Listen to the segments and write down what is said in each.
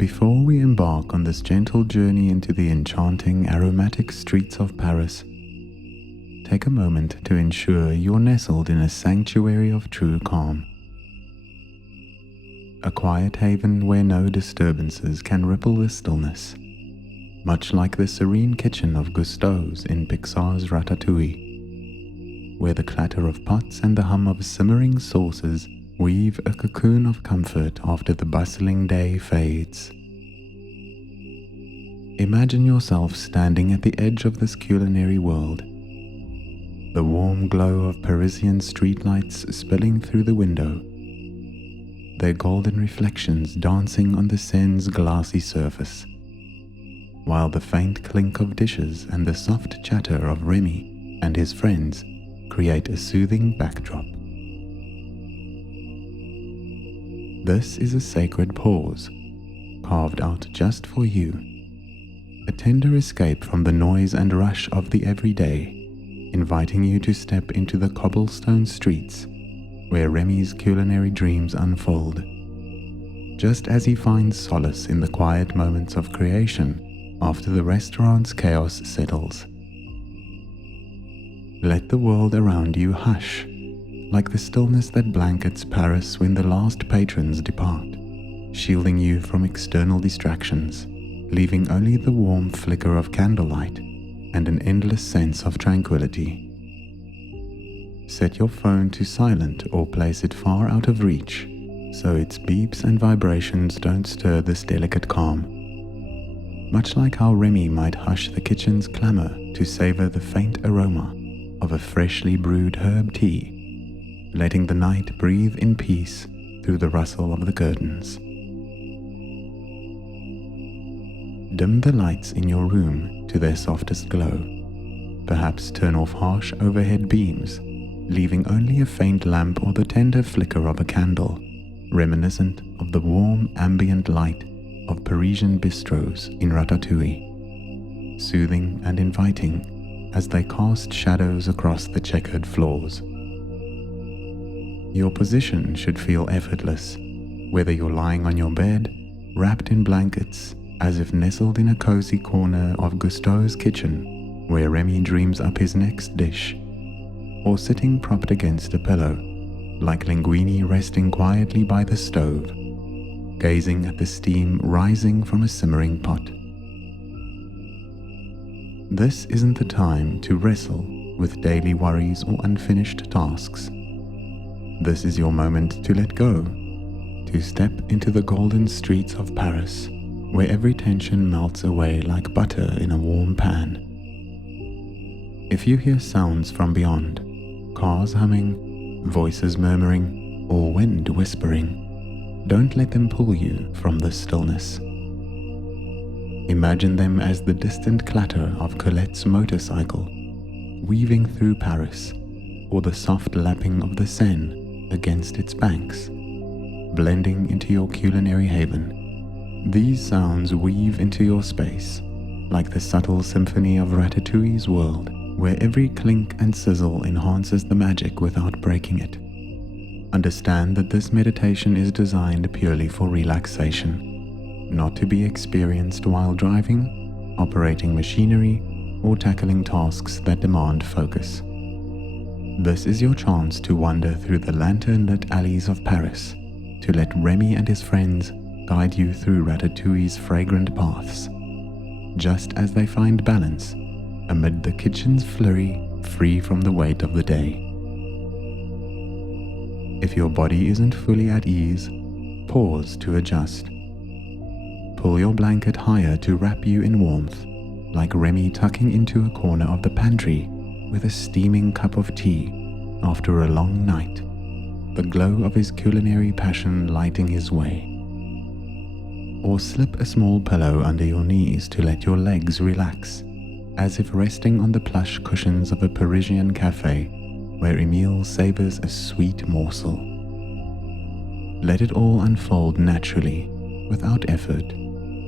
Before we embark on this gentle journey into the enchanting, aromatic streets of Paris, take a moment to ensure you're nestled in a sanctuary of true calm. A quiet haven where no disturbances can ripple the stillness, much like the serene kitchen of Gusteau's in Pixar's Ratatouille, where the clatter of pots and the hum of simmering sauces weave a cocoon of comfort after the bustling day fades. Imagine yourself standing at the edge of this culinary world, the warm glow of Parisian streetlights spilling through the window, their golden reflections dancing on the Seine's glassy surface, while the faint clink of dishes and the soft chatter of Remy and his friends create a soothing backdrop. This is a sacred pause, carved out just for you, a tender escape from the noise and rush of the everyday, inviting you to step into the cobblestone streets where Remy's culinary dreams unfold, just as he finds solace in the quiet moments of creation after the restaurant's chaos settles. Let the world around you hush, like the stillness that blankets Paris when the last patrons depart, shielding you from external distractions, leaving only the warm flicker of candlelight and an endless sense of tranquility. Set your phone to silent or place it far out of reach, so its beeps and vibrations don't stir this delicate calm. Much like how Remy might hush the kitchen's clamor to savor the faint aroma of a freshly brewed herb tea, letting the night breathe in peace through the rustle of the curtains. Dim the lights in your room to their softest glow. Perhaps turn off harsh overhead beams, leaving only a faint lamp or the tender flicker of a candle, reminiscent of the warm ambient light of Parisian bistros in Ratatouille, soothing and inviting as they cast shadows across the checkered floors. Your position should feel effortless, whether you're lying on your bed, wrapped in blankets, as if nestled in a cozy corner of Gusteau's kitchen, where Remy dreams up his next dish, or sitting propped against a pillow, like Linguini resting quietly by the stove, gazing at the steam rising from a simmering pot. This isn't the time to wrestle with daily worries or unfinished tasks. This is your moment to let go, to step into the golden streets of Paris, where every tension melts away like butter in a warm pan. If you hear sounds from beyond, cars humming, voices murmuring, or wind whispering, don't let them pull you from the stillness. Imagine them as the distant clatter of Colette's motorcycle weaving through Paris, or the soft lapping of the Seine against its banks, blending into your culinary haven. These sounds weave into your space, like the subtle symphony of Ratatouille's world, where every clink and sizzle enhances the magic without breaking it. Understand that this meditation is designed purely for relaxation, not to be experienced while driving, operating machinery, or tackling tasks that demand focus. This is your chance to wander through the lantern-lit alleys of Paris, to let Remy and his friends guide you through Ratatouille's fragrant paths, just as they find balance amid the kitchen's flurry, free from the weight of the day. If your body isn't fully at ease, pause to adjust. Pull your blanket higher to wrap you in warmth, like Remy tucking into a corner of the pantry with a steaming cup of tea after a long night, the glow of his culinary passion lighting his way. Or slip a small pillow under your knees to let your legs relax, as if resting on the plush cushions of a Parisian cafe where Emile savors a sweet morsel. Let it all unfold naturally, without effort,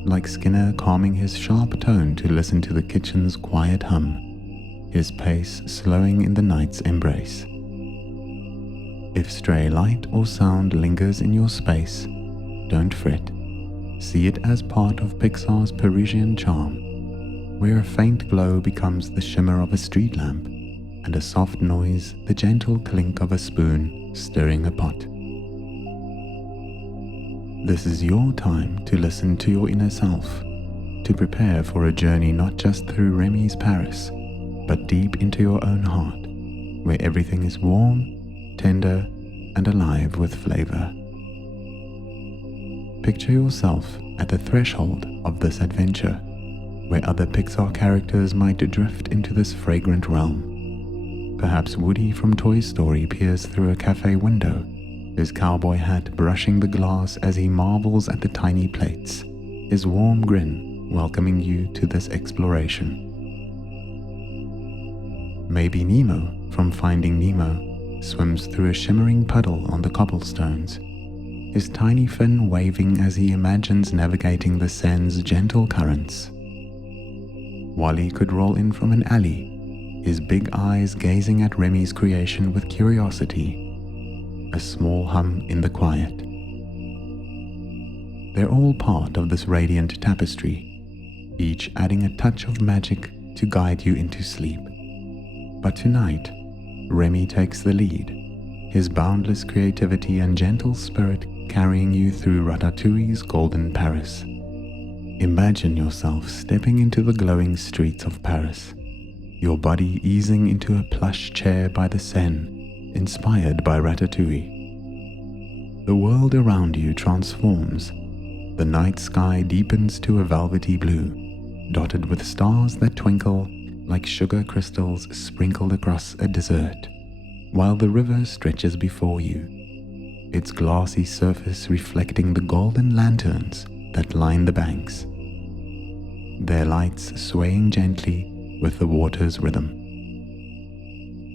like Skinner calming his sharp tone to listen to the kitchen's quiet hum, his pace slowing in the night's embrace. If stray light or sound lingers in your space, don't fret. See it as part of Pixar's Parisian charm, where a faint glow becomes the shimmer of a street lamp, and a soft noise the gentle clink of a spoon stirring a pot. This is your time to listen to your inner self, to prepare for a journey not just through Remy's Paris, but deep into your own heart, where everything is warm, tender, and alive with flavor. Picture yourself at the threshold of this adventure, where other Pixar characters might drift into this fragrant realm. Perhaps Woody from Toy Story peers through a cafe window, his cowboy hat brushing the glass as he marvels at the tiny plates, his warm grin welcoming you to this exploration. Maybe Nemo from Finding Nemo swims through a shimmering puddle on the cobblestones, his tiny fin waving as he imagines navigating the Seine's gentle currents. Wally could roll in from an alley, his big eyes gazing at Remy's creation with curiosity, a small hum in the quiet. They're all part of this radiant tapestry, each adding a touch of magic to guide you into sleep. But tonight, Remy takes the lead, his boundless creativity and gentle spirit carrying you through Ratatouille's golden Paris. Imagine yourself stepping into the glowing streets of Paris, your body easing into a plush chair by the Seine, inspired by Ratatouille. The world around you transforms. The night sky deepens to a velvety blue, dotted with stars that twinkle like sugar crystals sprinkled across a dessert, while the river stretches before you, its glassy surface reflecting the golden lanterns that line the banks, their lights swaying gently with the water's rhythm.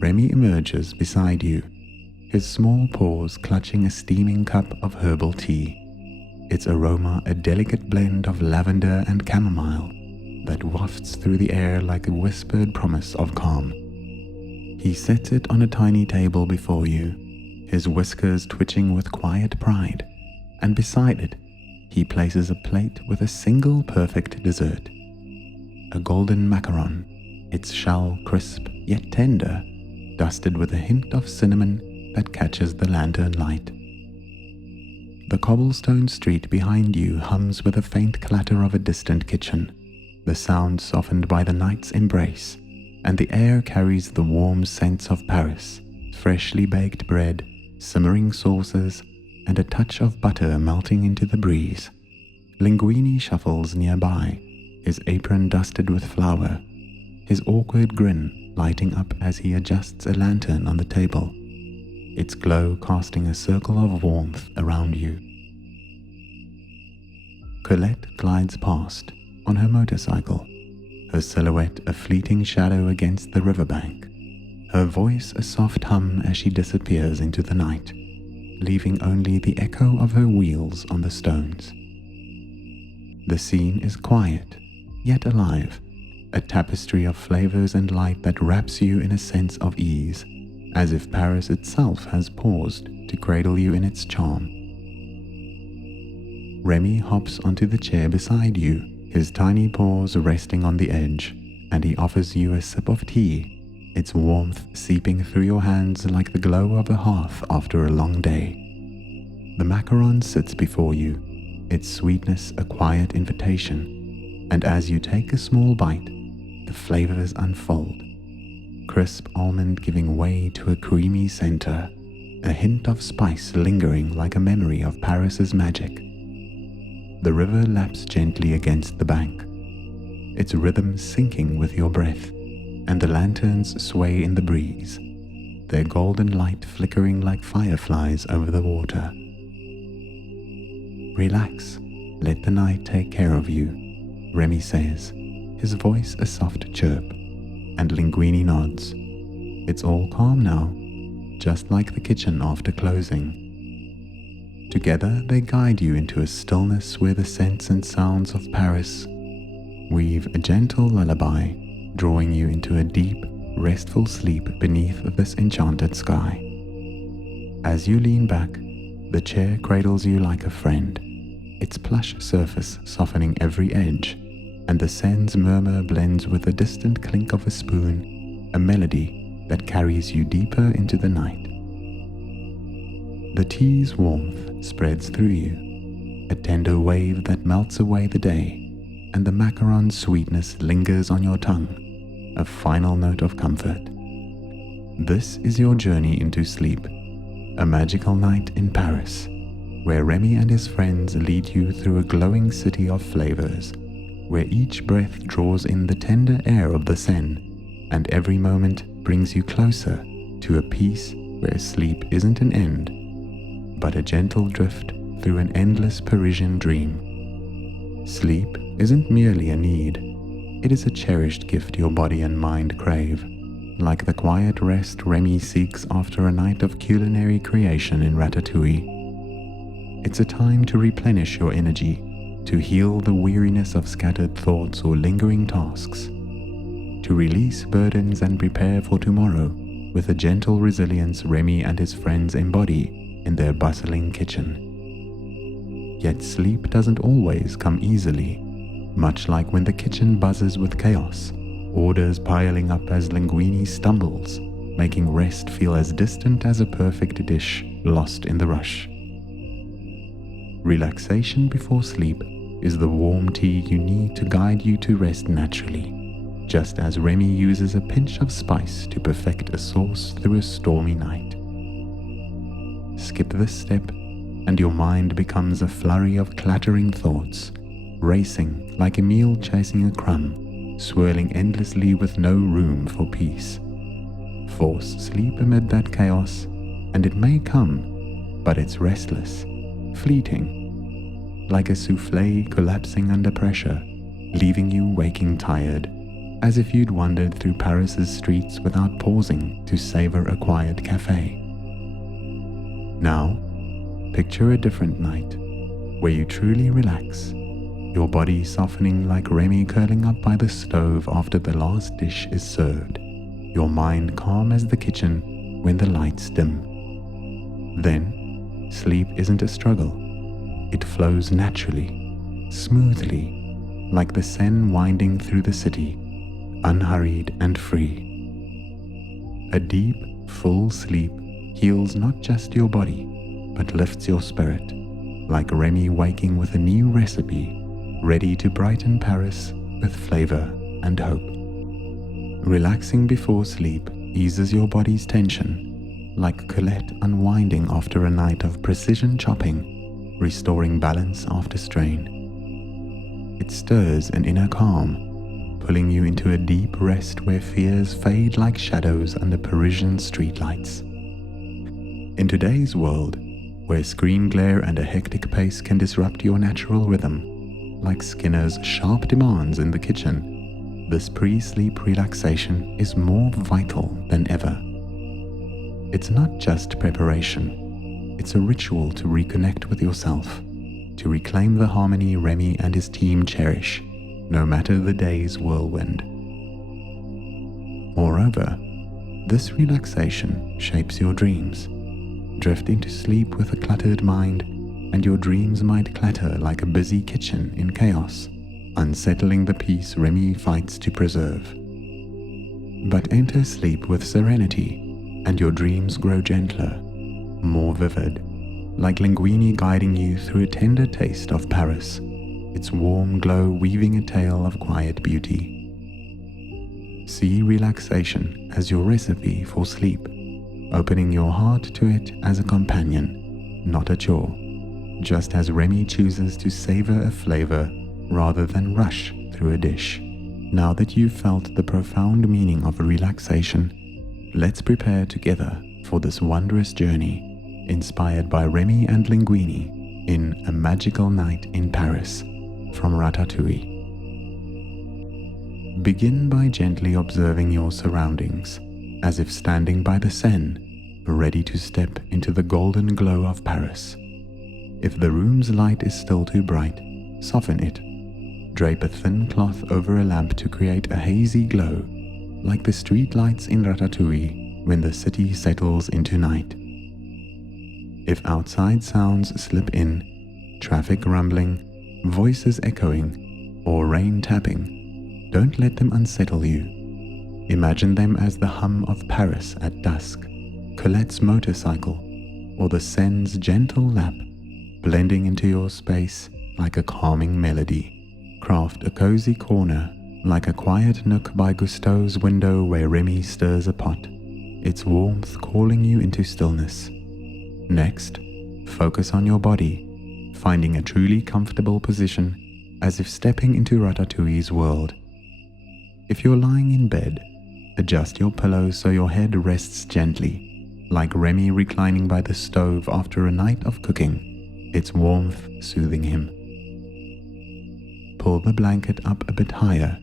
Remy emerges beside you, his small paws clutching a steaming cup of herbal tea, its aroma a delicate blend of lavender and chamomile that wafts through the air like a whispered promise of calm. He sets it on a tiny table before you, his whiskers twitching with quiet pride, and beside it, he places a plate with a single perfect dessert, a golden macaron, its shell crisp yet tender, dusted with a hint of cinnamon that catches the lantern light. The cobblestone street behind you hums with a faint clatter of a distant kitchen, the sound softened by the night's embrace, and the air carries the warm scents of Paris, freshly baked bread, simmering sauces, and a touch of butter melting into the breeze. Linguini shuffles nearby, his apron dusted with flour, his awkward grin lighting up as he adjusts a lantern on the table, its glow casting a circle of warmth around you. Colette glides past on her motorcycle, her silhouette a fleeting shadow against the riverbank, her voice a soft hum as she disappears into the night, leaving only the echo of her wheels on the stones. The scene is quiet, yet alive, a tapestry of flavors and light that wraps you in a sense of ease, as if Paris itself has paused to cradle you in its charm. Remy hops onto the chair beside you, his tiny paws resting on the edge, and he offers you a sip of tea, its warmth seeping through your hands like the glow of a hearth after a long day. The macaron sits before you, its sweetness a quiet invitation, and as you take a small bite, the flavors unfold. Crisp almond giving way to a creamy center, a hint of spice lingering like a memory of Paris's magic. The river laps gently against the bank, its rhythm syncing with your breath, and the lanterns sway in the breeze, their golden light flickering like fireflies over the water. Relax, let the night take care of you, Remy says, his voice a soft chirp, and Linguini nods. It's all calm now, just like the kitchen after closing. Together they guide you into a stillness where the scents and sounds of Paris weave a gentle lullaby, drawing you into a deep, restful sleep beneath this enchanted sky. As you lean back, the chair cradles you like a friend, its plush surface softening every edge, and the Seine's murmur blends with the distant clink of a spoon, a melody that carries you deeper into the night. The tea's warmth spreads through you, a tender wave that melts away the day, and the macaron's sweetness lingers on your tongue, a final note of comfort. This is your journey into sleep, a magical night in Paris, where Remy and his friends lead you through a glowing city of flavors, where each breath draws in the tender air of the Seine, and every moment brings you closer to a peace where sleep isn't an end, but a gentle drift through an endless Parisian dream. Sleep isn't merely a need, it is a cherished gift your body and mind crave, like the quiet rest Remy seeks after a night of culinary creation in Ratatouille. It's a time to replenish your energy, to heal the weariness of scattered thoughts or lingering tasks, to release burdens and prepare for tomorrow with a gentle resilience Remy and his friends embody in their bustling kitchen. Yet sleep doesn't always come easily, much like when the kitchen buzzes with chaos, orders piling up as Linguini stumbles, making rest feel as distant as a perfect dish lost in the rush. Relaxation before sleep is the warm tea you need to guide you to rest naturally, just as Remy uses a pinch of spice to perfect a sauce through a stormy night. Skip this step, and your mind becomes a flurry of clattering thoughts, racing like a meal chasing a crumb, swirling endlessly with no room for peace. Force sleep amid that chaos, and it may come, but it's restless, fleeting, like a souffle collapsing under pressure, leaving you waking tired, as if you'd wandered through Paris's streets without pausing to savor a quiet cafe. Now, picture a different night, where you truly relax, your body softening like Remy curling up by the stove after the last dish is served, your mind calm as the kitchen when the lights dim. Then, sleep isn't a struggle. It flows naturally, smoothly, like the Seine winding through the city, unhurried and free. A deep, full sleep heals not just your body, but lifts your spirit, like Remy waking with a new recipe, ready to brighten Paris with flavor and hope. Relaxing before sleep eases your body's tension, like Colette unwinding after a night of precision chopping, restoring balance after strain. It stirs an inner calm, pulling you into a deep rest where fears fade like shadows under Parisian streetlights. In today's world, where screen glare and a hectic pace can disrupt your natural rhythm, like Skinner's sharp demands in the kitchen, this pre-sleep relaxation is more vital than ever. It's not just preparation, it's a ritual to reconnect with yourself, to reclaim the harmony Remy and his team cherish, no matter the day's whirlwind. Moreover, this relaxation shapes your dreams. Drift into sleep with a cluttered mind, and your dreams might clatter like a busy kitchen in chaos, unsettling the peace Remy fights to preserve. But enter sleep with serenity, and your dreams grow gentler, more vivid, like Linguini guiding you through a tender taste of Paris, its warm glow weaving a tale of quiet beauty. See relaxation as your recipe for sleep, opening your heart to it as a companion, not a chore, just as Remy chooses to savor a flavor rather than rush through a dish. Now that you've felt the profound meaning of relaxation, let's prepare together for this wondrous journey, inspired by Remy and Linguini in A Magical Night in Paris from Ratatouille. Begin by gently observing your surroundings, as if standing by the Seine, ready to step into the golden glow of Paris. If the room's light is still too bright, soften it. Drape a thin cloth over a lamp to create a hazy glow, like the street lights in Ratatouille when the city settles into night. If outside sounds slip in, traffic rumbling, voices echoing, or rain tapping, don't let them unsettle you. Imagine them as the hum of Paris at dusk, Colette's motorcycle, or the Seine's gentle lap, blending into your space like a calming melody. Craft a cozy corner, like a quiet nook by Gusteau's window where Remy stirs a pot, its warmth calling you into stillness. Next, focus on your body, finding a truly comfortable position, as if stepping into Ratatouille's world. If you're lying in bed, adjust your pillow so your head rests gently, like Remy reclining by the stove after a night of cooking, its warmth soothing him. Pull the blanket up a bit higher,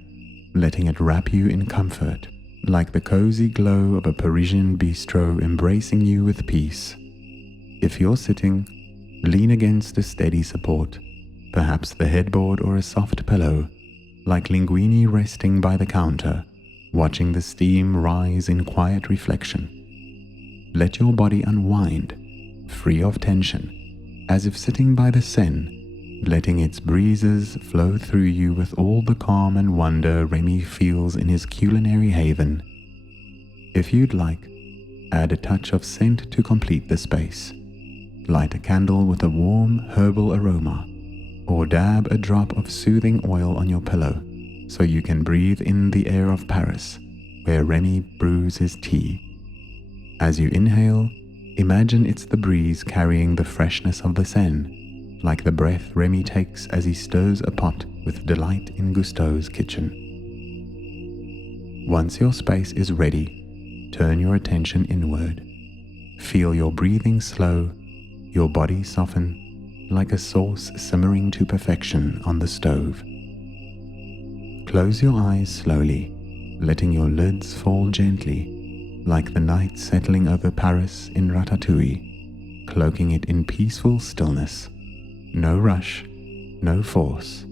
letting it wrap you in comfort, like the cozy glow of a Parisian bistro embracing you with peace. If you're sitting, lean against a steady support, perhaps the headboard or a soft pillow, like Linguini resting by the counter, watching the steam rise in quiet reflection. Let your body unwind, free of tension, as if sitting by the Seine, letting its breezes flow through you with all the calm and wonder Remy feels in his culinary haven. If you'd like, add a touch of scent to complete the space. Light a candle with a warm herbal aroma, or dab a drop of soothing oil on your pillow so you can breathe in the air of Paris, where Remy brews his tea. As you inhale, imagine it's the breeze carrying the freshness of the Seine, like the breath Remy takes as he stirs a pot with delight in Gusteau's kitchen. Once your space is ready, turn your attention inward. Feel your breathing slow, your body soften, like a sauce simmering to perfection on the stove. Close your eyes slowly, letting your lids fall gently, like the night settling over Paris in Ratatouille, cloaking it in peaceful stillness. No rush, no force,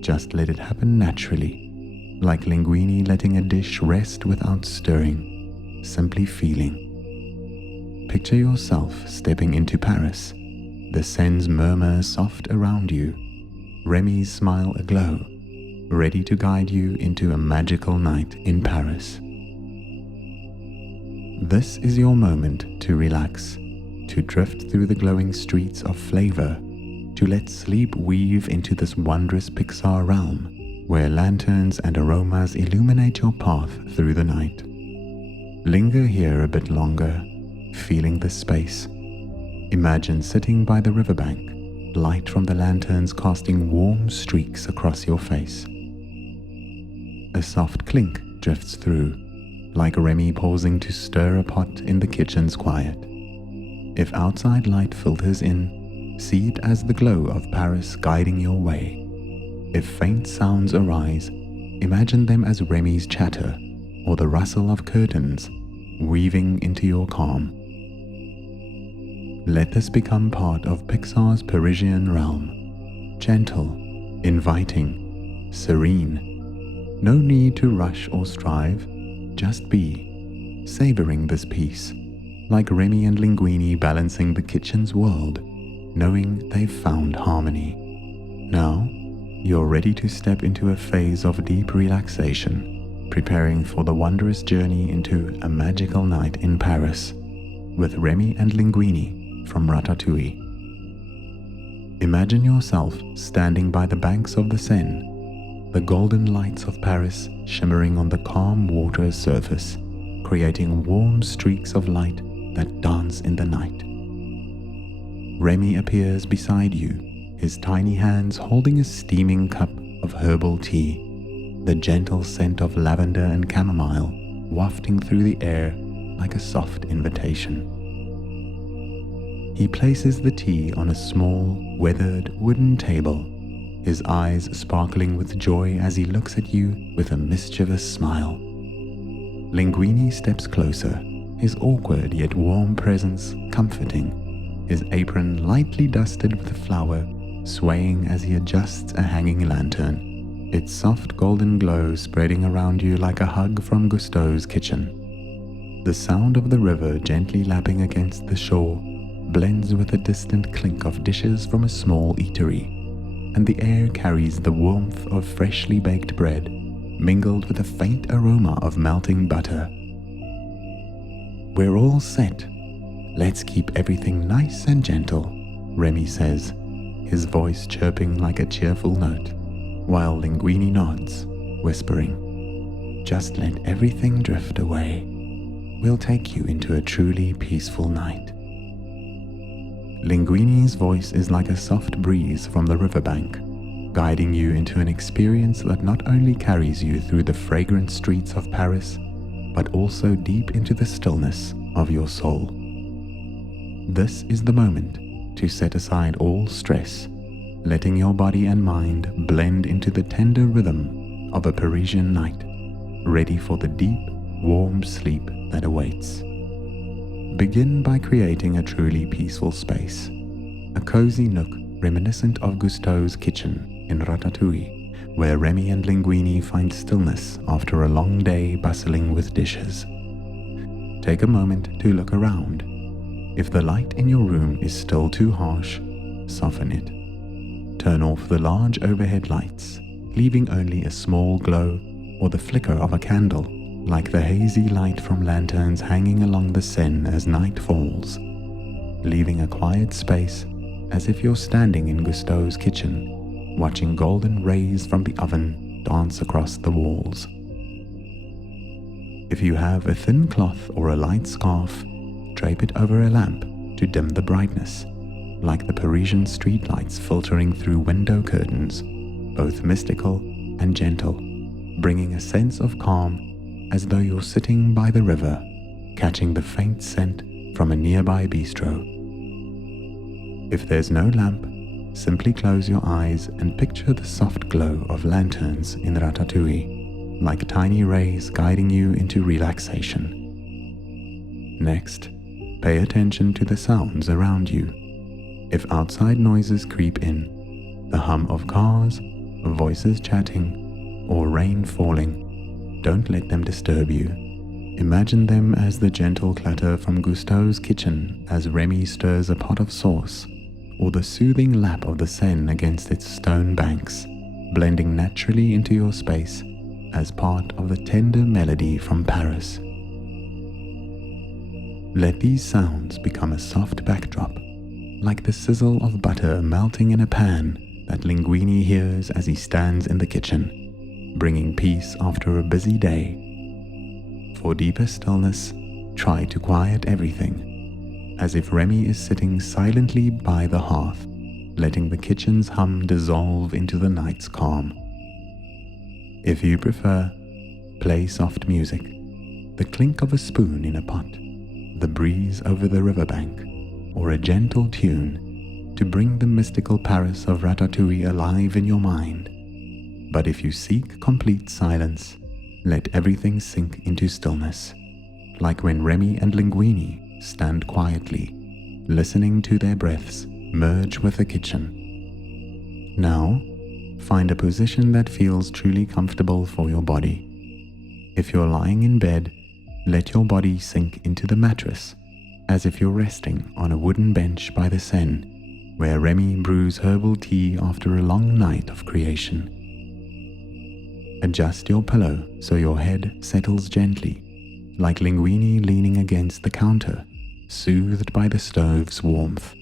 just let it happen naturally, like Linguini letting a dish rest without stirring, simply feeling. Picture yourself stepping into Paris, the Seine's murmur soft around you, Remy's smile aglow, ready to guide you into a magical night in Paris. This is your moment to relax, to drift through the glowing streets of flavor, to let sleep weave into this wondrous Pixar realm, where lanterns and aromas illuminate your path through the night. Linger here a bit longer, feeling the space. Imagine sitting by the riverbank, light from the lanterns casting warm streaks across your face. A soft clink drifts through, like Remy pausing to stir a pot in the kitchen's quiet. If outside light filters in, see it as the glow of Paris guiding your way. If faint sounds arise, imagine them as Remy's chatter or the rustle of curtains weaving into your calm. Let this become part of Pixar's Parisian realm, gentle, inviting, serene. No need to rush or strive, just be, savoring this peace, like Remy and Linguini balancing the kitchen's world, knowing they've found harmony. Now, you're ready to step into a phase of deep relaxation, preparing for the wondrous journey into a magical night in Paris, with Remy and Linguini from Ratatouille. Imagine yourself standing by the banks of the Seine, the golden lights of Paris shimmering on the calm water's surface, creating warm streaks of light that dance in the night. Remy appears beside you, his tiny hands holding a steaming cup of herbal tea, the gentle scent of lavender and chamomile wafting through the air like a soft invitation. He places the tea on a small, weathered wooden table, his eyes sparkling with joy as he looks at you with a mischievous smile. Linguini steps closer, his awkward yet warm presence comforting, his apron lightly dusted with flour, swaying as he adjusts a hanging lantern, its soft golden glow spreading around you like a hug from Gusteau's kitchen. The sound of the river gently lapping against the shore blends with the distant clink of dishes from a small eatery, and the air carries the warmth of freshly baked bread, mingled with a faint aroma of melting butter. "We're all set. Let's keep everything nice and gentle," Remy says, his voice chirping like a cheerful note, while Linguini nods, whispering, "Just let everything drift away. We'll take you into a truly peaceful night." Linguini's voice is like a soft breeze from the riverbank, guiding you into an experience that not only carries you through the fragrant streets of Paris, but also deep into the stillness of your soul. This is the moment to set aside all stress, letting your body and mind blend into the tender rhythm of a Parisian night, ready for the deep, warm sleep that awaits. Begin by creating a truly peaceful space, a cozy nook reminiscent of Gusteau's kitchen in Ratatouille, where Remy and Linguini find stillness after a long day bustling with dishes. Take a moment to look around. If the light in your room is still too harsh, soften it. Turn off the large overhead lights, leaving only a small glow or the flicker of a candle, like the hazy light from lanterns hanging along the Seine as night falls, leaving a quiet space as if you're standing in Gusteau's kitchen, watching golden rays from the oven dance across the walls. If you have a thin cloth or a light scarf, drape it over a lamp to dim the brightness, like the Parisian streetlights filtering through window curtains, both mystical and gentle, bringing a sense of calm as though you're sitting by the river, catching the faint scent from a nearby bistro. If there's no lamp, simply close your eyes and picture the soft glow of lanterns in Ratatouille, like tiny rays guiding you into relaxation. Next, pay attention to the sounds around you. If outside noises creep in, the hum of cars, voices chatting, or rain falling, don't let them disturb you. Imagine them as the gentle clatter from Gusteau's kitchen as Remy stirs a pot of sauce, or the soothing lap of the Seine against its stone banks, blending naturally into your space as part of the tender melody from Paris. Let these sounds become a soft backdrop, like the sizzle of butter melting in a pan that Linguini hears as he stands in the kitchen, bringing peace after a busy day. For deeper stillness, try to quiet everything, as if Remy is sitting silently by the hearth, letting the kitchen's hum dissolve into the night's calm. If you prefer, play soft music, the clink of a spoon in a pot, the breeze over the riverbank, or a gentle tune to bring the mystical Paris of Ratatouille alive in your mind. But if you seek complete silence, let everything sink into stillness, like when Remy and Linguini stand quietly, listening to their breaths merge with the kitchen. Now, find a position that feels truly comfortable for your body. If you're lying in bed, let your body sink into the mattress, as if you're resting on a wooden bench by the Seine, where Remy brews herbal tea after a long night of creation. Adjust your pillow so your head settles gently, like Linguini leaning against the counter, soothed by the stove's warmth.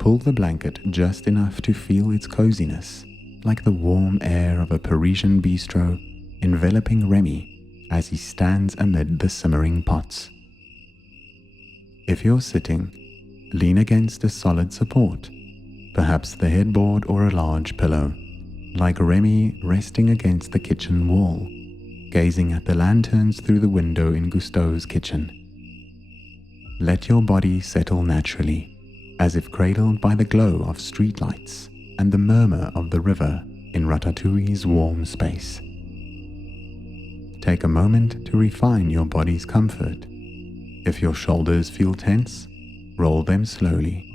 Pull the blanket just enough to feel its coziness, like the warm air of a Parisian bistro enveloping Remy as he stands amid the simmering pots. If you're sitting, lean against a solid support, perhaps the headboard or a large pillow, like Remy resting against the kitchen wall, gazing at the lanterns through the window in Gusteau's kitchen. Let your body settle naturally, as if cradled by the glow of streetlights and the murmur of the river in Ratatouille's warm space. Take a moment to refine your body's comfort. If your shoulders feel tense, roll them slowly,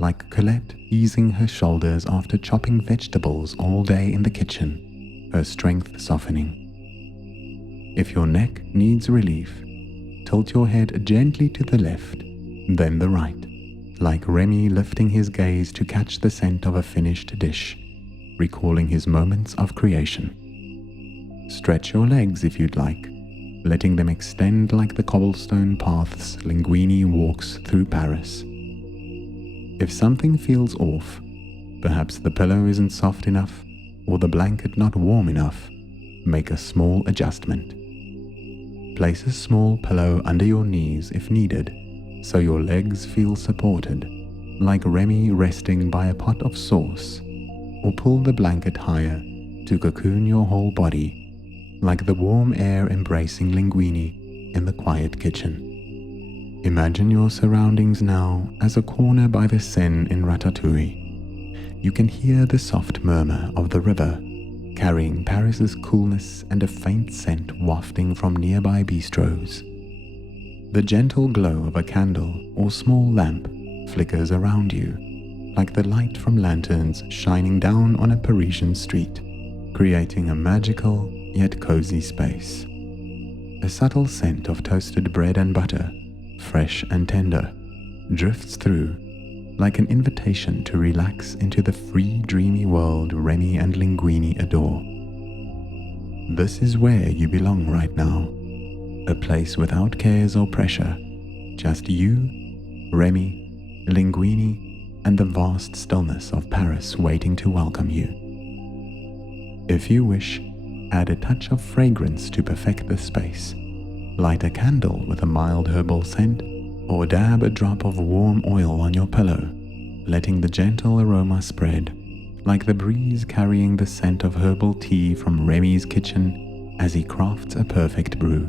like Colette easing her shoulders after chopping vegetables all day in the kitchen, her strength softening. If your neck needs relief, tilt your head gently to the left, then the right, like Remy lifting his gaze to catch the scent of a finished dish, recalling his moments of creation. Stretch your legs if you'd like, letting them extend like the cobblestone paths Linguini walks through Paris. If something feels off, perhaps the pillow isn't soft enough or the blanket not warm enough, make a small adjustment. Place a small pillow under your knees if needed, so your legs feel supported, like Remy resting by a pot of sauce, or pull the blanket higher to cocoon your whole body, like the warm air embracing Linguini in the quiet kitchen. Imagine your surroundings now as a corner by the Seine in Ratatouille. You can hear the soft murmur of the river, carrying Paris's coolness and a faint scent wafting from nearby bistros. The gentle glow of a candle or small lamp flickers around you, like the light from lanterns shining down on a Parisian street, creating a magical yet cozy space. A subtle scent of toasted bread and butter, fresh and tender, drifts through, like an invitation to relax into the free, dreamy world Remy and Linguini adore. This is where you belong right now, a place without cares or pressure, just you, Remy, Linguini, and the vast stillness of Paris waiting to welcome you. If you wish, add a touch of fragrance to perfect the space. Light a candle with a mild herbal scent, or dab a drop of warm oil on your pillow, letting the gentle aroma spread, like the breeze carrying the scent of herbal tea from Remy's kitchen as he crafts a perfect brew.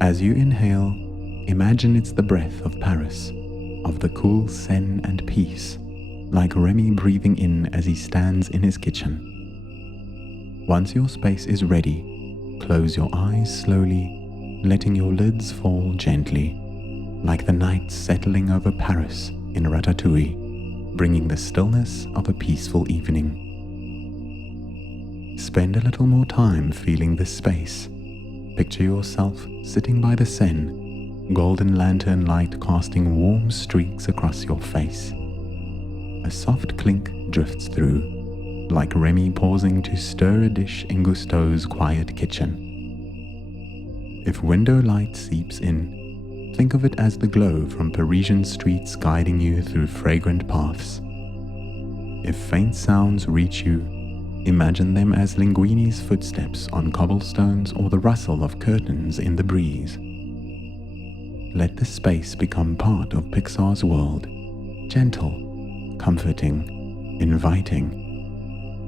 As you inhale, imagine it's the breath of Paris, of the cool Seine and peace, like Remy breathing in as he stands in his kitchen. Once your space is ready, close your eyes slowly, letting your lids fall gently, like the night settling over Paris in Ratatouille, bringing the stillness of a peaceful evening. Spend a little more time feeling this space. Picture yourself sitting by the Seine, golden lantern light casting warm streaks across your face. A soft clink drifts through, like Remy pausing to stir a dish in Gusteau's quiet kitchen. If window light seeps in, think of it as the glow from Parisian streets guiding you through fragrant paths. If faint sounds reach you, imagine them as Linguini's footsteps on cobblestones or the rustle of curtains in the breeze. Let the space become part of Pixar's world, gentle, comforting, inviting.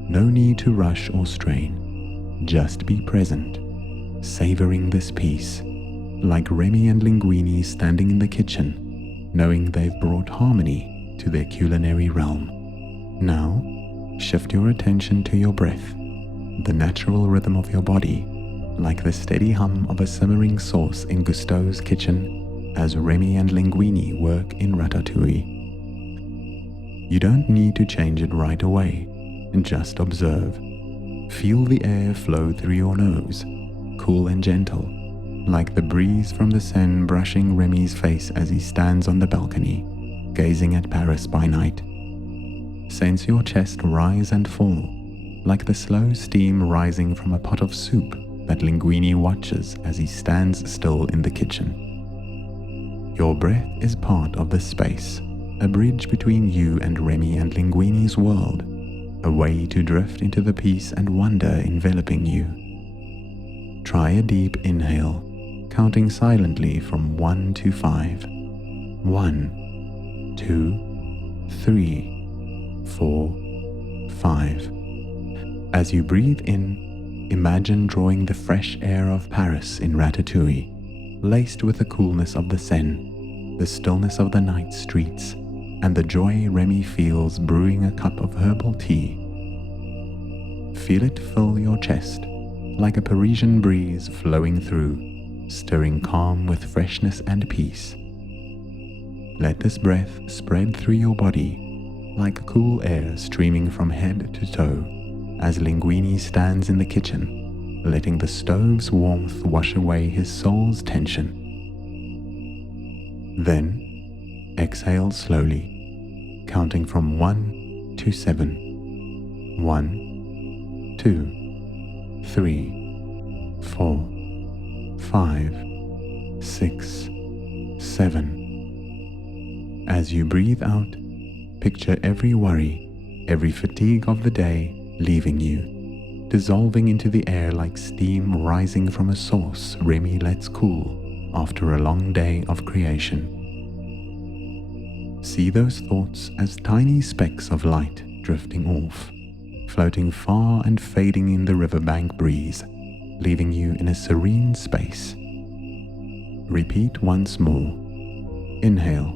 No need to rush or strain, just be present, savoring this peace, like Remy and Linguini standing in the kitchen, knowing they've brought harmony to their culinary realm. Now, shift your attention to your breath, the natural rhythm of your body, like the steady hum of a simmering sauce in Gusteau's kitchen as Remy and Linguini work in Ratatouille. You don't need to change it right away. Just observe. Feel the air flow through your nose, cool and gentle, like the breeze from the Seine brushing Remy's face as he stands on the balcony, gazing at Paris by night. Sense your chest rise and fall, like the slow steam rising from a pot of soup that Linguini watches as he stands still in the kitchen. Your breath is part of the space, a bridge between you and Remy and Linguini's world, a way to drift into the peace and wonder enveloping you. Try a deep inhale, counting silently from 1 to 5. 1, 2, 3, 4, 5. As you breathe in, imagine drawing the fresh air of Paris in Ratatouille, laced with the coolness of the Seine, the stillness of the night streets, and the joy Remy feels brewing a cup of herbal tea. Feel it fill your chest, like a Parisian breeze flowing through, stirring calm with freshness and peace. Let this breath spread through your body, like cool air streaming from head to toe, as Linguini stands in the kitchen, letting the stove's warmth wash away his soul's tension. Then, Exhale slowly, counting from 1 to 7. 1, 2, 3, 4, 5, 6, 7. As you breathe out, picture every worry, every fatigue of the day leaving you, dissolving into the air like steam rising from a source Remy lets cool after a long day of creation. See those thoughts as tiny specks of light drifting off, floating far and fading in the riverbank breeze, leaving you in a serene space. Repeat once more. Inhale.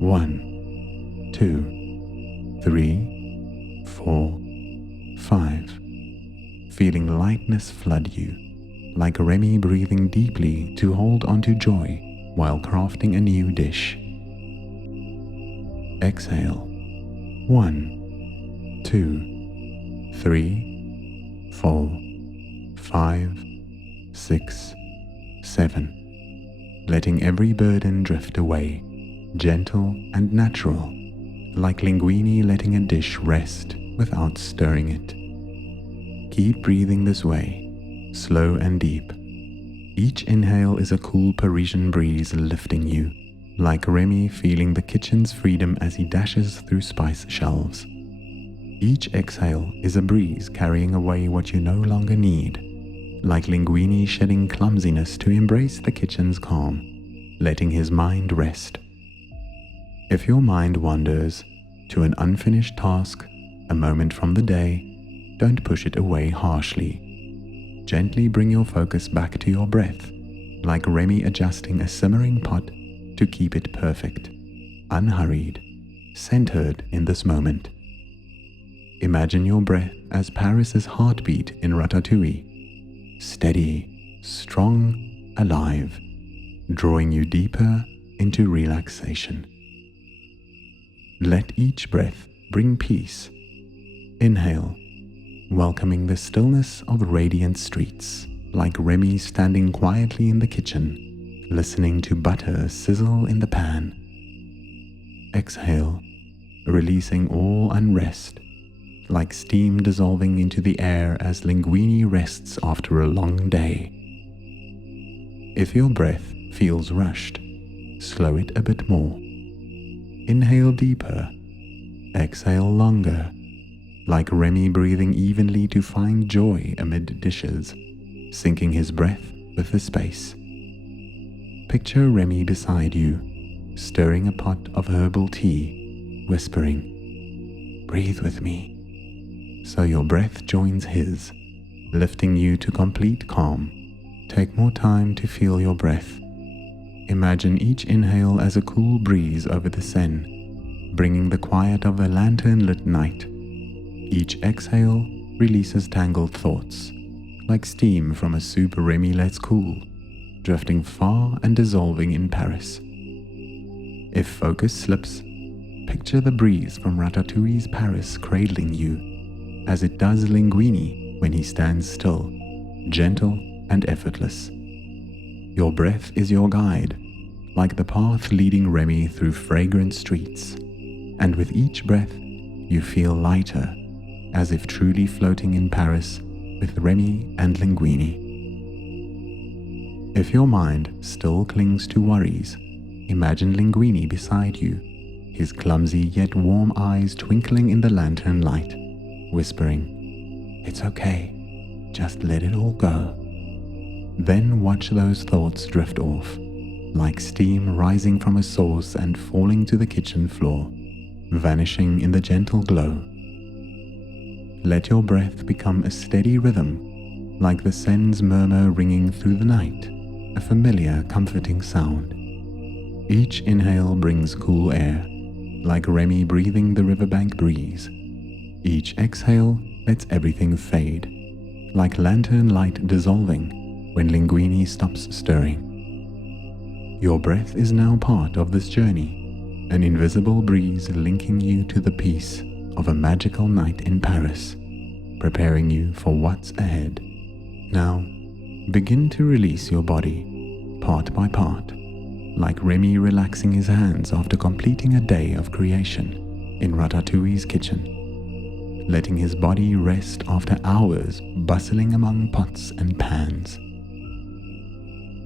1, 2, 3, 4, 5. Feeling lightness flood you, like Remy breathing deeply to hold onto joy while crafting a new dish. Exhale. 1, 2, 3, 4, 5, 6, 7. Letting every burden drift away, gentle and natural, like linguine letting a dish rest without stirring it. Keep breathing this way, slow and deep. Each inhale is a cool Parisian breeze lifting you, like Remy feeling the kitchen's freedom as he dashes through spice shelves. Each exhale is a breeze carrying away what you no longer need, like linguine shedding clumsiness to embrace the kitchen's calm, letting his mind rest. If your mind wanders to an unfinished task, a moment from the day, don't push it away harshly. Gently bring your focus back to your breath, like Remy adjusting a simmering pot to keep it perfect, unhurried, centered in this moment. Imagine your breath as Paris's heartbeat in Ratatouille, steady, strong, alive, drawing you deeper into relaxation. Let each breath bring peace. Inhale, welcoming the stillness of radiant streets, like Remy standing quietly in the kitchen, listening to butter sizzle in the pan. Exhale, releasing all unrest, like steam dissolving into the air as linguine rests after a long day. If your breath feels rushed, slow it a bit more. Inhale deeper, exhale longer, like Remy breathing evenly to find joy amid dishes, syncing his breath with the space. Picture Remy beside you, stirring a pot of herbal tea, whispering, "Breathe with me." So your breath joins his, lifting you to complete calm. Take more time to feel your breath. Imagine each inhale as a cool breeze over the Seine, bringing the quiet of a lantern-lit night. Each exhale releases tangled thoughts, like steam from a soup Remy lets cool, drifting far and dissolving in Paris. If focus slips, picture the breeze from Ratatouille's Paris cradling you, as it does linguine when he stands still, gentle and effortless. Your breath is your guide, like the path leading Remy through fragrant streets, and with each breath you feel lighter, as if truly floating in Paris with Remy and linguine. If your mind still clings to worries, imagine linguine beside you, his clumsy yet warm eyes twinkling in the lantern light, whispering, "It's okay, just let it all go." Then watch those thoughts drift off, like steam rising from a source and falling to the kitchen floor, vanishing in the gentle glow. Let your breath become a steady rhythm, like the Seine's murmur ringing through the night, a familiar, comforting sound. Each inhale brings cool air, like Remy breathing the riverbank breeze. Each exhale lets everything fade, like lantern light dissolving when linguine stops stirring. Your breath is now part of this journey, an invisible breeze linking you to the peace of a magical night in Paris, preparing you for what's ahead. Now, begin to release your body, part by part, like Remy relaxing his hands after completing a day of creation in Ratatouille's kitchen, letting his body rest after hours bustling among pots and pans.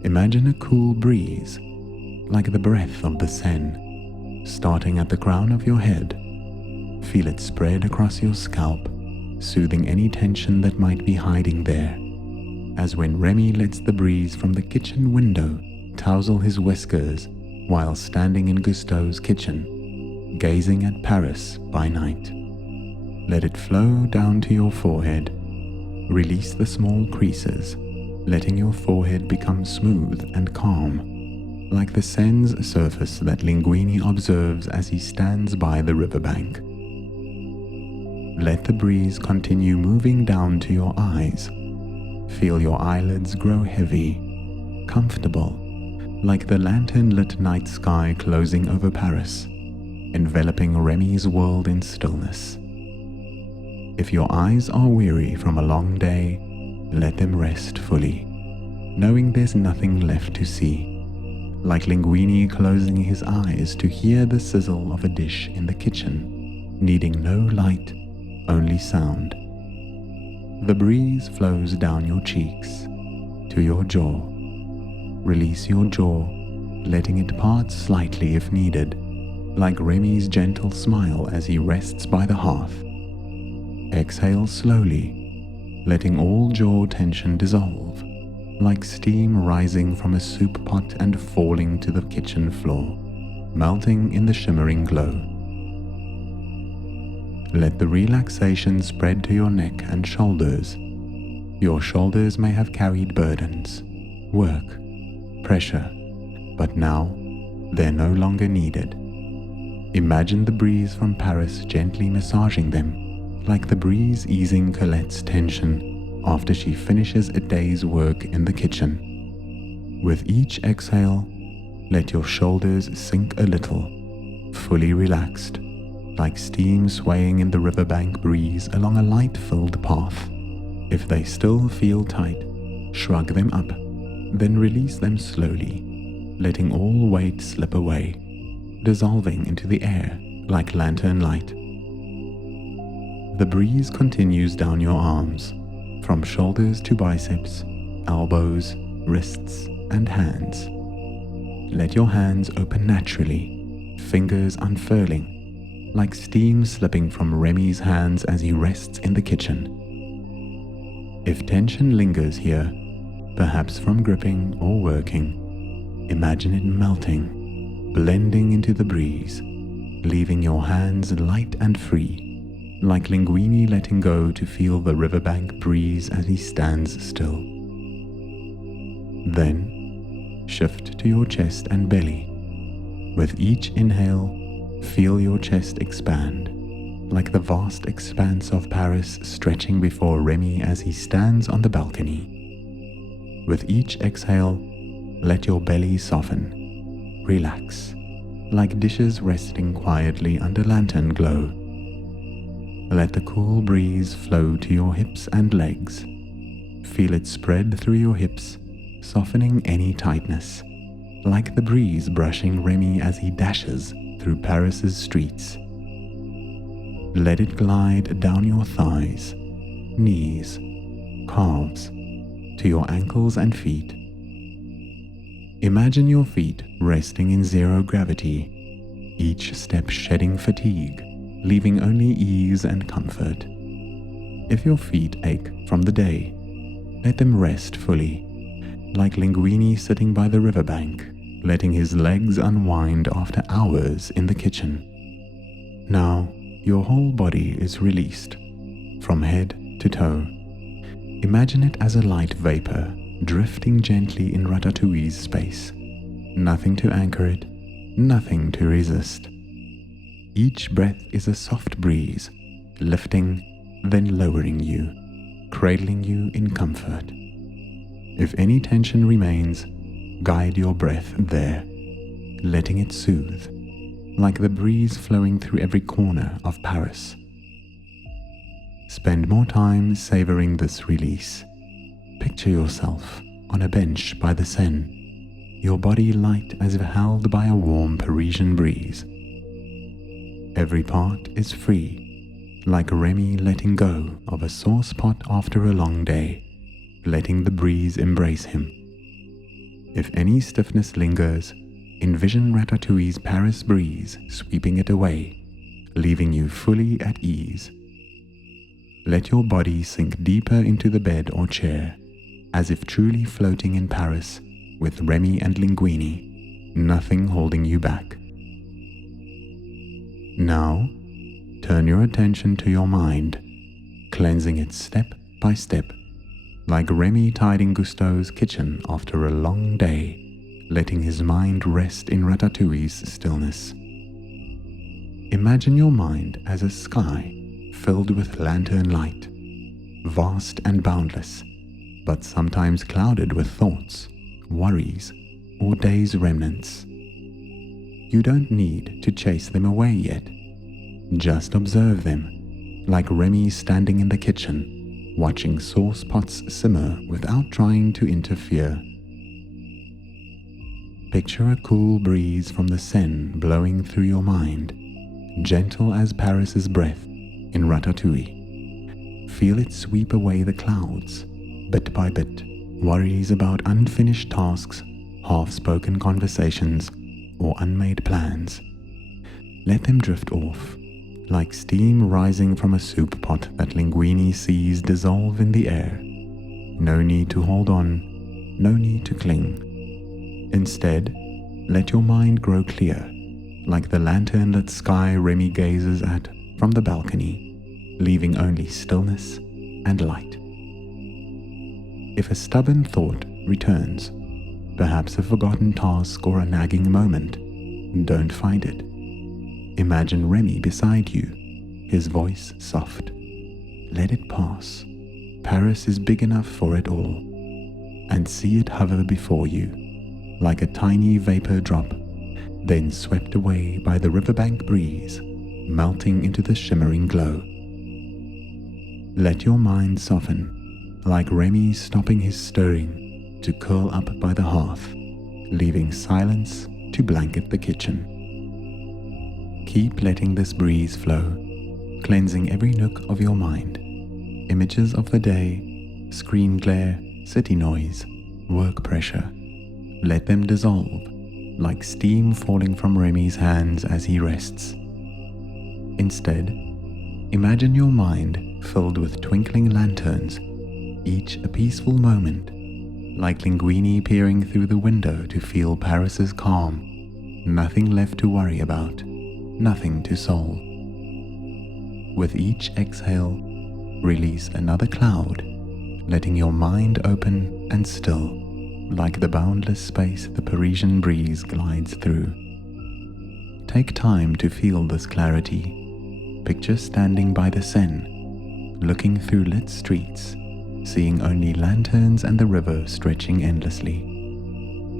Imagine a cool breeze, like the breath of the Seine, starting at the crown of your head. Feel it spread across your scalp, soothing any tension that might be hiding there, as when Remy lets the breeze from the kitchen window tousle his whiskers while standing in Gusteau's kitchen, gazing at Paris by night. Let it flow down to your forehead. Release the small creases, letting your forehead become smooth and calm, like the Seine's surface that Linguini observes as he stands by the riverbank. Let the breeze continue moving down to your eyes. Feel your eyelids grow heavy, comfortable, like the lantern-lit night sky closing over Paris, enveloping Remy's world in stillness. If your eyes are weary from a long day, let them rest fully, knowing there's nothing left to see, like Linguini closing his eyes to hear the sizzle of a dish in the kitchen, needing no light, only sound. The breeze flows down your cheeks, to your jaw. Release your jaw, letting it part slightly if needed, like Remy's gentle smile as he rests by the hearth. Exhale slowly, letting all jaw tension dissolve, like steam rising from a soup pot and falling to the kitchen floor, melting in the shimmering glow. Let the relaxation spread to your neck and shoulders. Your shoulders may have carried burdens, work, pressure, but now they're no longer needed. Imagine the breeze from Paris gently massaging them, like the breeze easing Colette's tension after she finishes a day's work in the kitchen. With each exhale, let your shoulders sink a little, fully relaxed, like steam swaying in the riverbank breeze along a light-filled path. If they still feel tight, shrug them up, then release them slowly, letting all weight slip away, dissolving into the air like lantern light. The breeze continues down your arms, from shoulders to biceps, elbows, wrists, and hands. Let your hands open naturally, fingers unfurling, like steam slipping from Remy's hands as he rests in the kitchen. If tension lingers here, perhaps from gripping or working, imagine it melting, blending into the breeze, leaving your hands light and free, like Linguini letting go to feel the riverbank breeze as he stands still. Then, shift to your chest and belly. With each inhale, feel your chest expand, like the vast expanse of Paris stretching before Remy as he stands on the balcony. With each exhale, let your belly soften, relax, like dishes resting quietly under lantern glow. Let the cool breeze flow to your hips and legs. Feel it spread through your hips, softening any tightness, like the breeze brushing Remy as he dashes through Paris's streets. Let it glide down your thighs, knees, calves, to your ankles and feet. Imagine your feet resting in zero gravity, each step shedding fatigue, leaving only ease and comfort. If your feet ache from the day, let them rest fully, like Linguini sitting by the riverbank, letting his legs unwind after hours in the kitchen. Now, your whole body is released, from head to toe. Imagine it as a light vapor, drifting gently in Ratatouille's space. Nothing to anchor it, nothing to resist. Each breath is a soft breeze, lifting, then lowering you, cradling you in comfort. If any tension remains, guide your breath there, letting it soothe, like the breeze flowing through every corner of Paris. Spend more time savoring this release. Picture yourself on a bench by the Seine, your body light as if held by a warm Parisian breeze. Every part is free, like Remy letting go of a sauce pot after a long day, letting the breeze embrace him. If any stiffness lingers, envision Ratatouille's Paris breeze sweeping it away, leaving you fully at ease. Let your body sink deeper into the bed or chair, as if truly floating in Paris with Remy and Linguini, nothing holding you back. Now, turn your attention to your mind, cleansing it step by step, like Remy tidying Gusteau's kitchen after a long day, letting his mind rest in Ratatouille's stillness. Imagine your mind as a sky filled with lantern light, vast and boundless, but sometimes clouded with thoughts, worries, or day's remnants. You don't need to chase them away yet. Just observe them, like Remy standing in the kitchen, watching sauce pots simmer without trying to interfere. Picture a cool breeze from the Seine blowing through your mind, gentle as Paris's breath in Ratatouille. Feel it sweep away the clouds, bit by bit, worries about unfinished tasks, half-spoken conversations, or unmade plans. Let them drift off, like steam rising from a soup pot that Linguini sees dissolve in the air. No need to hold on, no need to cling. Instead, let your mind grow clear, like the lantern-lit sky Remy gazes at from the balcony, leaving only stillness and light. If a stubborn thought returns, perhaps a forgotten task or a nagging moment, don't fight it. Imagine Remy beside you, his voice soft. Let it pass. Paris is big enough for it all. And see it hover before you, like a tiny vapor drop, then swept away by the riverbank breeze, melting into the shimmering glow. Let your mind soften, like Remy stopping his stirring to curl up by the hearth, leaving silence to blanket the kitchen. Keep letting this breeze flow, cleansing every nook of your mind. Images of the day, screen glare, city noise, work pressure. Let them dissolve, like steam falling from Remy's hands as he rests. Instead, imagine your mind filled with twinkling lanterns, each a peaceful moment, like Linguini peering through the window to feel Paris's calm. Nothing left to worry about, nothing to solve. With each exhale, release another cloud, letting your mind open and still, like the boundless space the Parisian breeze glides through. Take time to feel this clarity. Picture standing by the Seine, looking through lit streets, seeing only lanterns and the river stretching endlessly.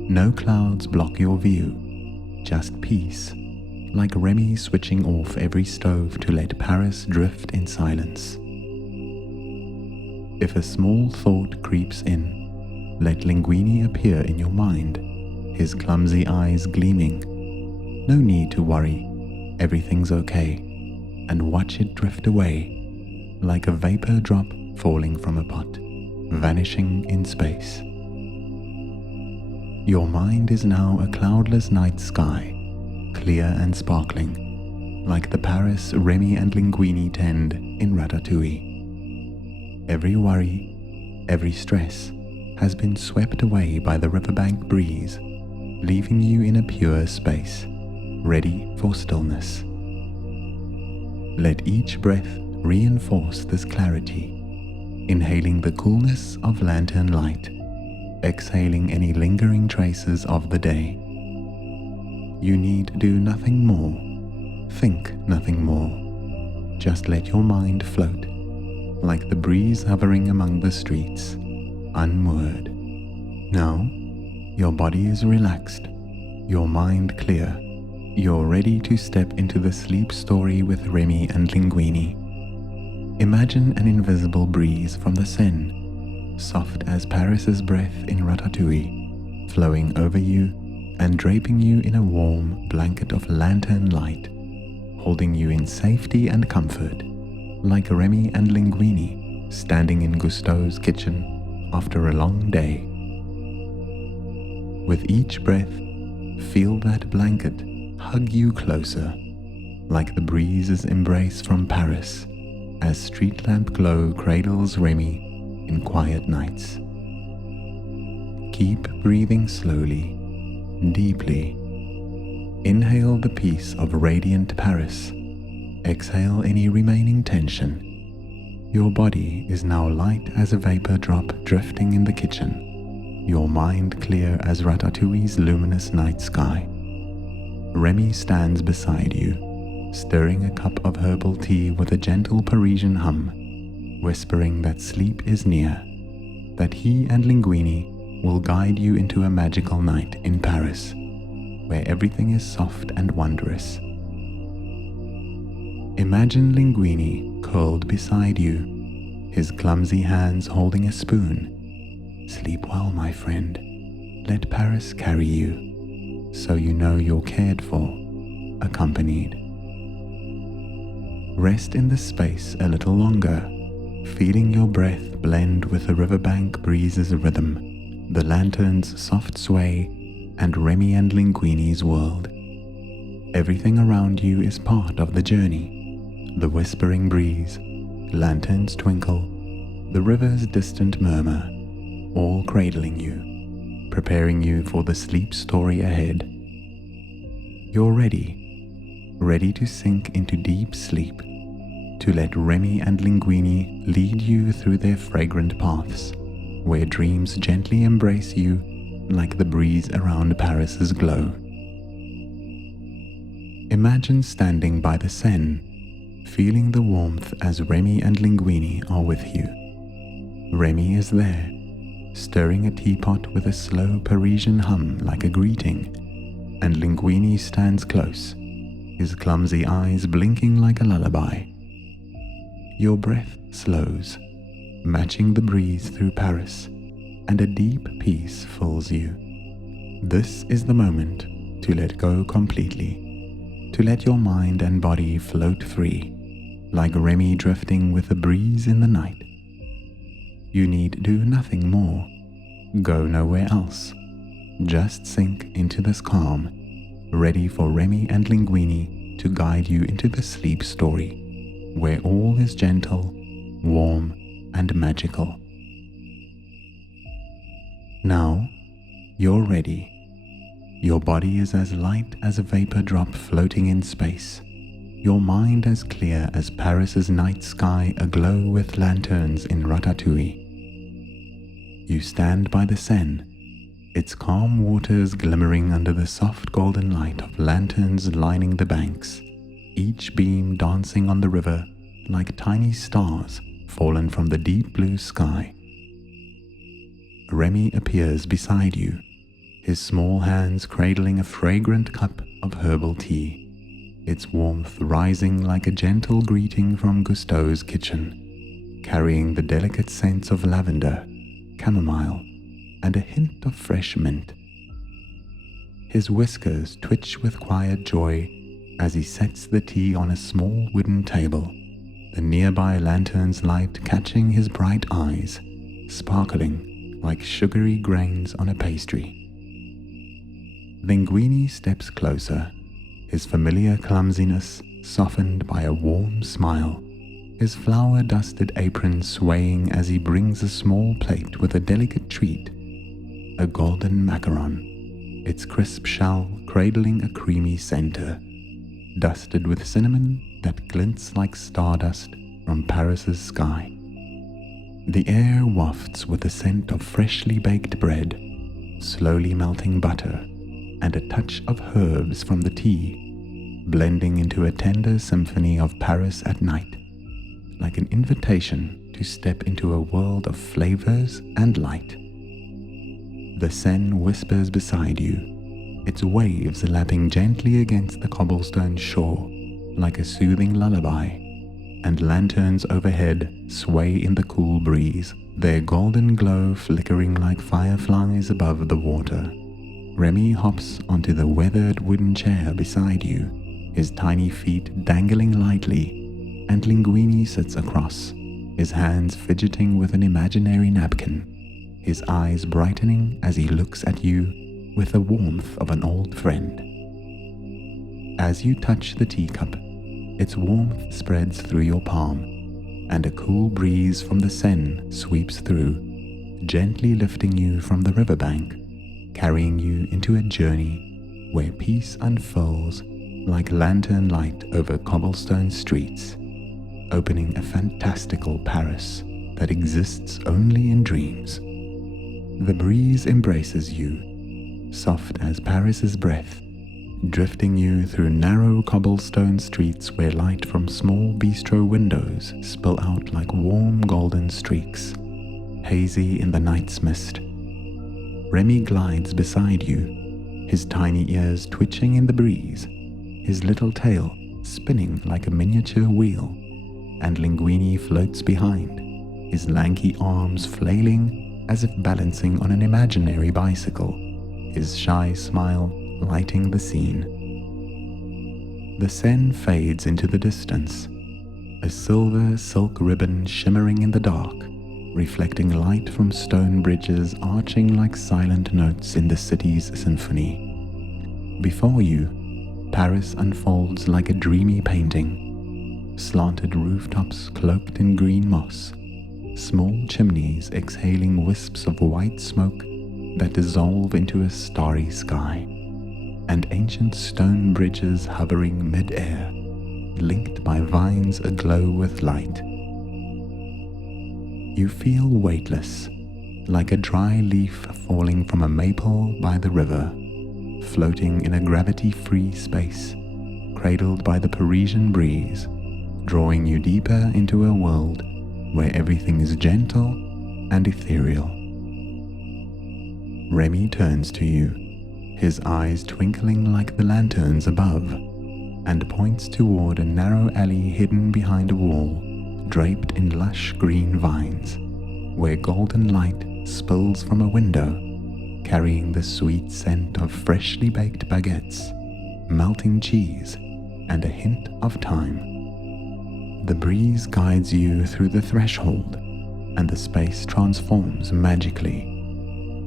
No clouds block your view, just peace, like Remy switching off every stove to let Paris drift in silence. If a small thought creeps in, let Linguini appear in your mind, his clumsy eyes gleaming. No need to worry, everything's okay, and watch it drift away, like a vapor drop falling from a pot, vanishing in space. Your mind is now a cloudless night sky, clear and sparkling, like the Paris Remy and Linguini tend in Ratatouille. Every worry, every stress has been swept away by the riverbank breeze, leaving you in a pure space, ready for stillness. Let each breath reinforce this clarity, inhaling the coolness of lantern light, exhaling any lingering traces of the day. You need do nothing more, think nothing more. Just let your mind float, like the breeze hovering among the streets, unmoored. Now, your body is relaxed, your mind clear. You're ready to step into the sleep story with Remy and Linguini. Imagine an invisible breeze from the Seine, soft as Paris's breath in Ratatouille, flowing over you and draping you in a warm blanket of lantern light, holding you in safety and comfort, like Remy and Linguini standing in Gusteau's kitchen after a long day. With each breath, feel that blanket hug you closer, like the breeze's embrace from Paris, as street lamp glow cradles Remy in quiet nights. Keep breathing slowly, deeply. Inhale the peace of radiant Paris. Exhale any remaining tension. Your body is now light as a vapor drop drifting in the kitchen. Your mind clear as Ratatouille's luminous night sky. Remy stands beside you, stirring a cup of herbal tea with a gentle Parisian hum, whispering that sleep is near, that he and Linguini will guide you into a magical night in Paris, where everything is soft and wondrous. Imagine Linguini curled beside you, his clumsy hands holding a spoon. Sleep well, my friend. Let Paris carry you, so you know you're cared for, accompanied. Rest in the space a little longer, feeling your breath blend with the riverbank breeze's rhythm, the lantern's soft sway, and Remy and Linguini's world. Everything around you is part of the journey. The whispering breeze, lanterns twinkle, the river's distant murmur, all cradling you, preparing you for the sleep story ahead. You're ready to sink into deep sleep, to let Remy and Linguini lead you through their fragrant paths, where dreams gently embrace you like the breeze around Paris's glow. Imagine standing by the Seine, feeling the warmth as Remy and Linguini are with you. Remy is there, stirring a teapot with a slow Parisian hum like a greeting, and Linguini stands close, his clumsy eyes blinking like a lullaby. Your breath slows, matching the breeze through Paris, and a deep peace fills you. This is the moment to let go completely, to let your mind and body float free, like Remy drifting with the breeze in the night. You need do nothing more, go nowhere else, just sink into this calm, ready for Remy and Linguini to guide you into the sleep story, where all is gentle, warm, and magical. Now, you're ready. Your body is as light as a vapor drop floating in space. Your mind as clear as Paris's night sky aglow with lanterns in Ratatouille. You stand by the Seine, its calm waters glimmering under the soft golden light of lanterns lining the banks, each beam dancing on the river like tiny stars fallen from the deep blue sky. Remy appears beside you, his small hands cradling a fragrant cup of herbal tea, its warmth rising like a gentle greeting from Gusteau's kitchen, carrying the delicate scents of lavender, chamomile, and a hint of fresh mint. His whiskers twitch with quiet joy as he sets the tea on a small wooden table, the nearby lantern's light catching his bright eyes, sparkling like sugary grains on a pastry. Linguini steps closer, his familiar clumsiness softened by a warm smile, his flower-dusted apron swaying as he brings a small plate with a delicate treat, a golden macaron, its crisp shell cradling a creamy center, dusted with cinnamon that glints like stardust from Paris's sky. The air wafts with the scent of freshly baked bread, slowly melting butter, and a touch of herbs from the tea, blending into a tender symphony of Paris at night, like an invitation to step into a world of flavors and light. The Seine whispers beside you, its waves lapping gently against the cobblestone shore like a soothing lullaby, and lanterns overhead sway in the cool breeze their golden glow flickering like fireflies above the water. Remy hops onto the weathered wooden chair beside you, his tiny feet dangling lightly, and Linguini sits across, his hands fidgeting with an imaginary napkin, his eyes brightening as he looks at you with the warmth of an old friend. As you touch the teacup, its warmth spreads through your palm, and a cool breeze from the Seine sweeps through, gently lifting you from the riverbank, carrying you into a journey where peace unfolds like lantern light over cobblestone streets, opening a fantastical Paris that exists only in dreams. The breeze embraces you, soft as Paris's breath, drifting you through narrow cobblestone streets where light from small bistro windows spill out like warm golden streaks, hazy in the night's mist. Remy glides beside you, his tiny ears twitching in the breeze, his little tail spinning like a miniature wheel, and Linguini floats behind, his lanky arms flailing as if balancing on an imaginary bicycle, his shy smile lighting the scene. The Seine fades into the distance, a silver silk ribbon shimmering in the dark, reflecting light from stone bridges arching like silent notes in the city's symphony. Before you, Paris unfolds like a dreamy painting, slanted rooftops cloaked in green moss, small chimneys exhaling wisps of white smoke that dissolve into a starry sky, and ancient stone bridges hovering mid-air, linked by vines aglow with light. You feel weightless, like a dry leaf falling from a maple by the river, floating in a gravity-free space, cradled by the Parisian breeze, drawing you deeper into a world where everything is gentle and ethereal. Remy turns to you, his eyes twinkling like the lanterns above, and points toward a narrow alley hidden behind a wall, draped in lush green vines, where golden light spills from a window, carrying the sweet scent of freshly baked baguettes, melting cheese, and a hint of time. The breeze guides you through the threshold, and the space transforms magically.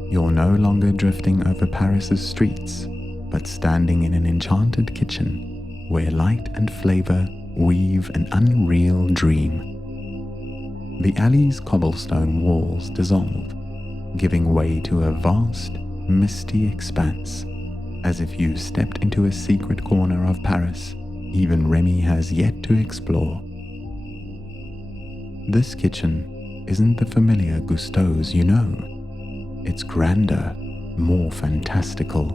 You're no longer drifting over Paris's streets, but standing in an enchanted kitchen where light and flavor weave an unreal dream. The alley's cobblestone walls dissolve, giving way to a vast, misty expanse, as if you stepped into a secret corner of Paris even Remy has yet to explore. This kitchen isn't the familiar Gusteau's you know. It's grander, more fantastical,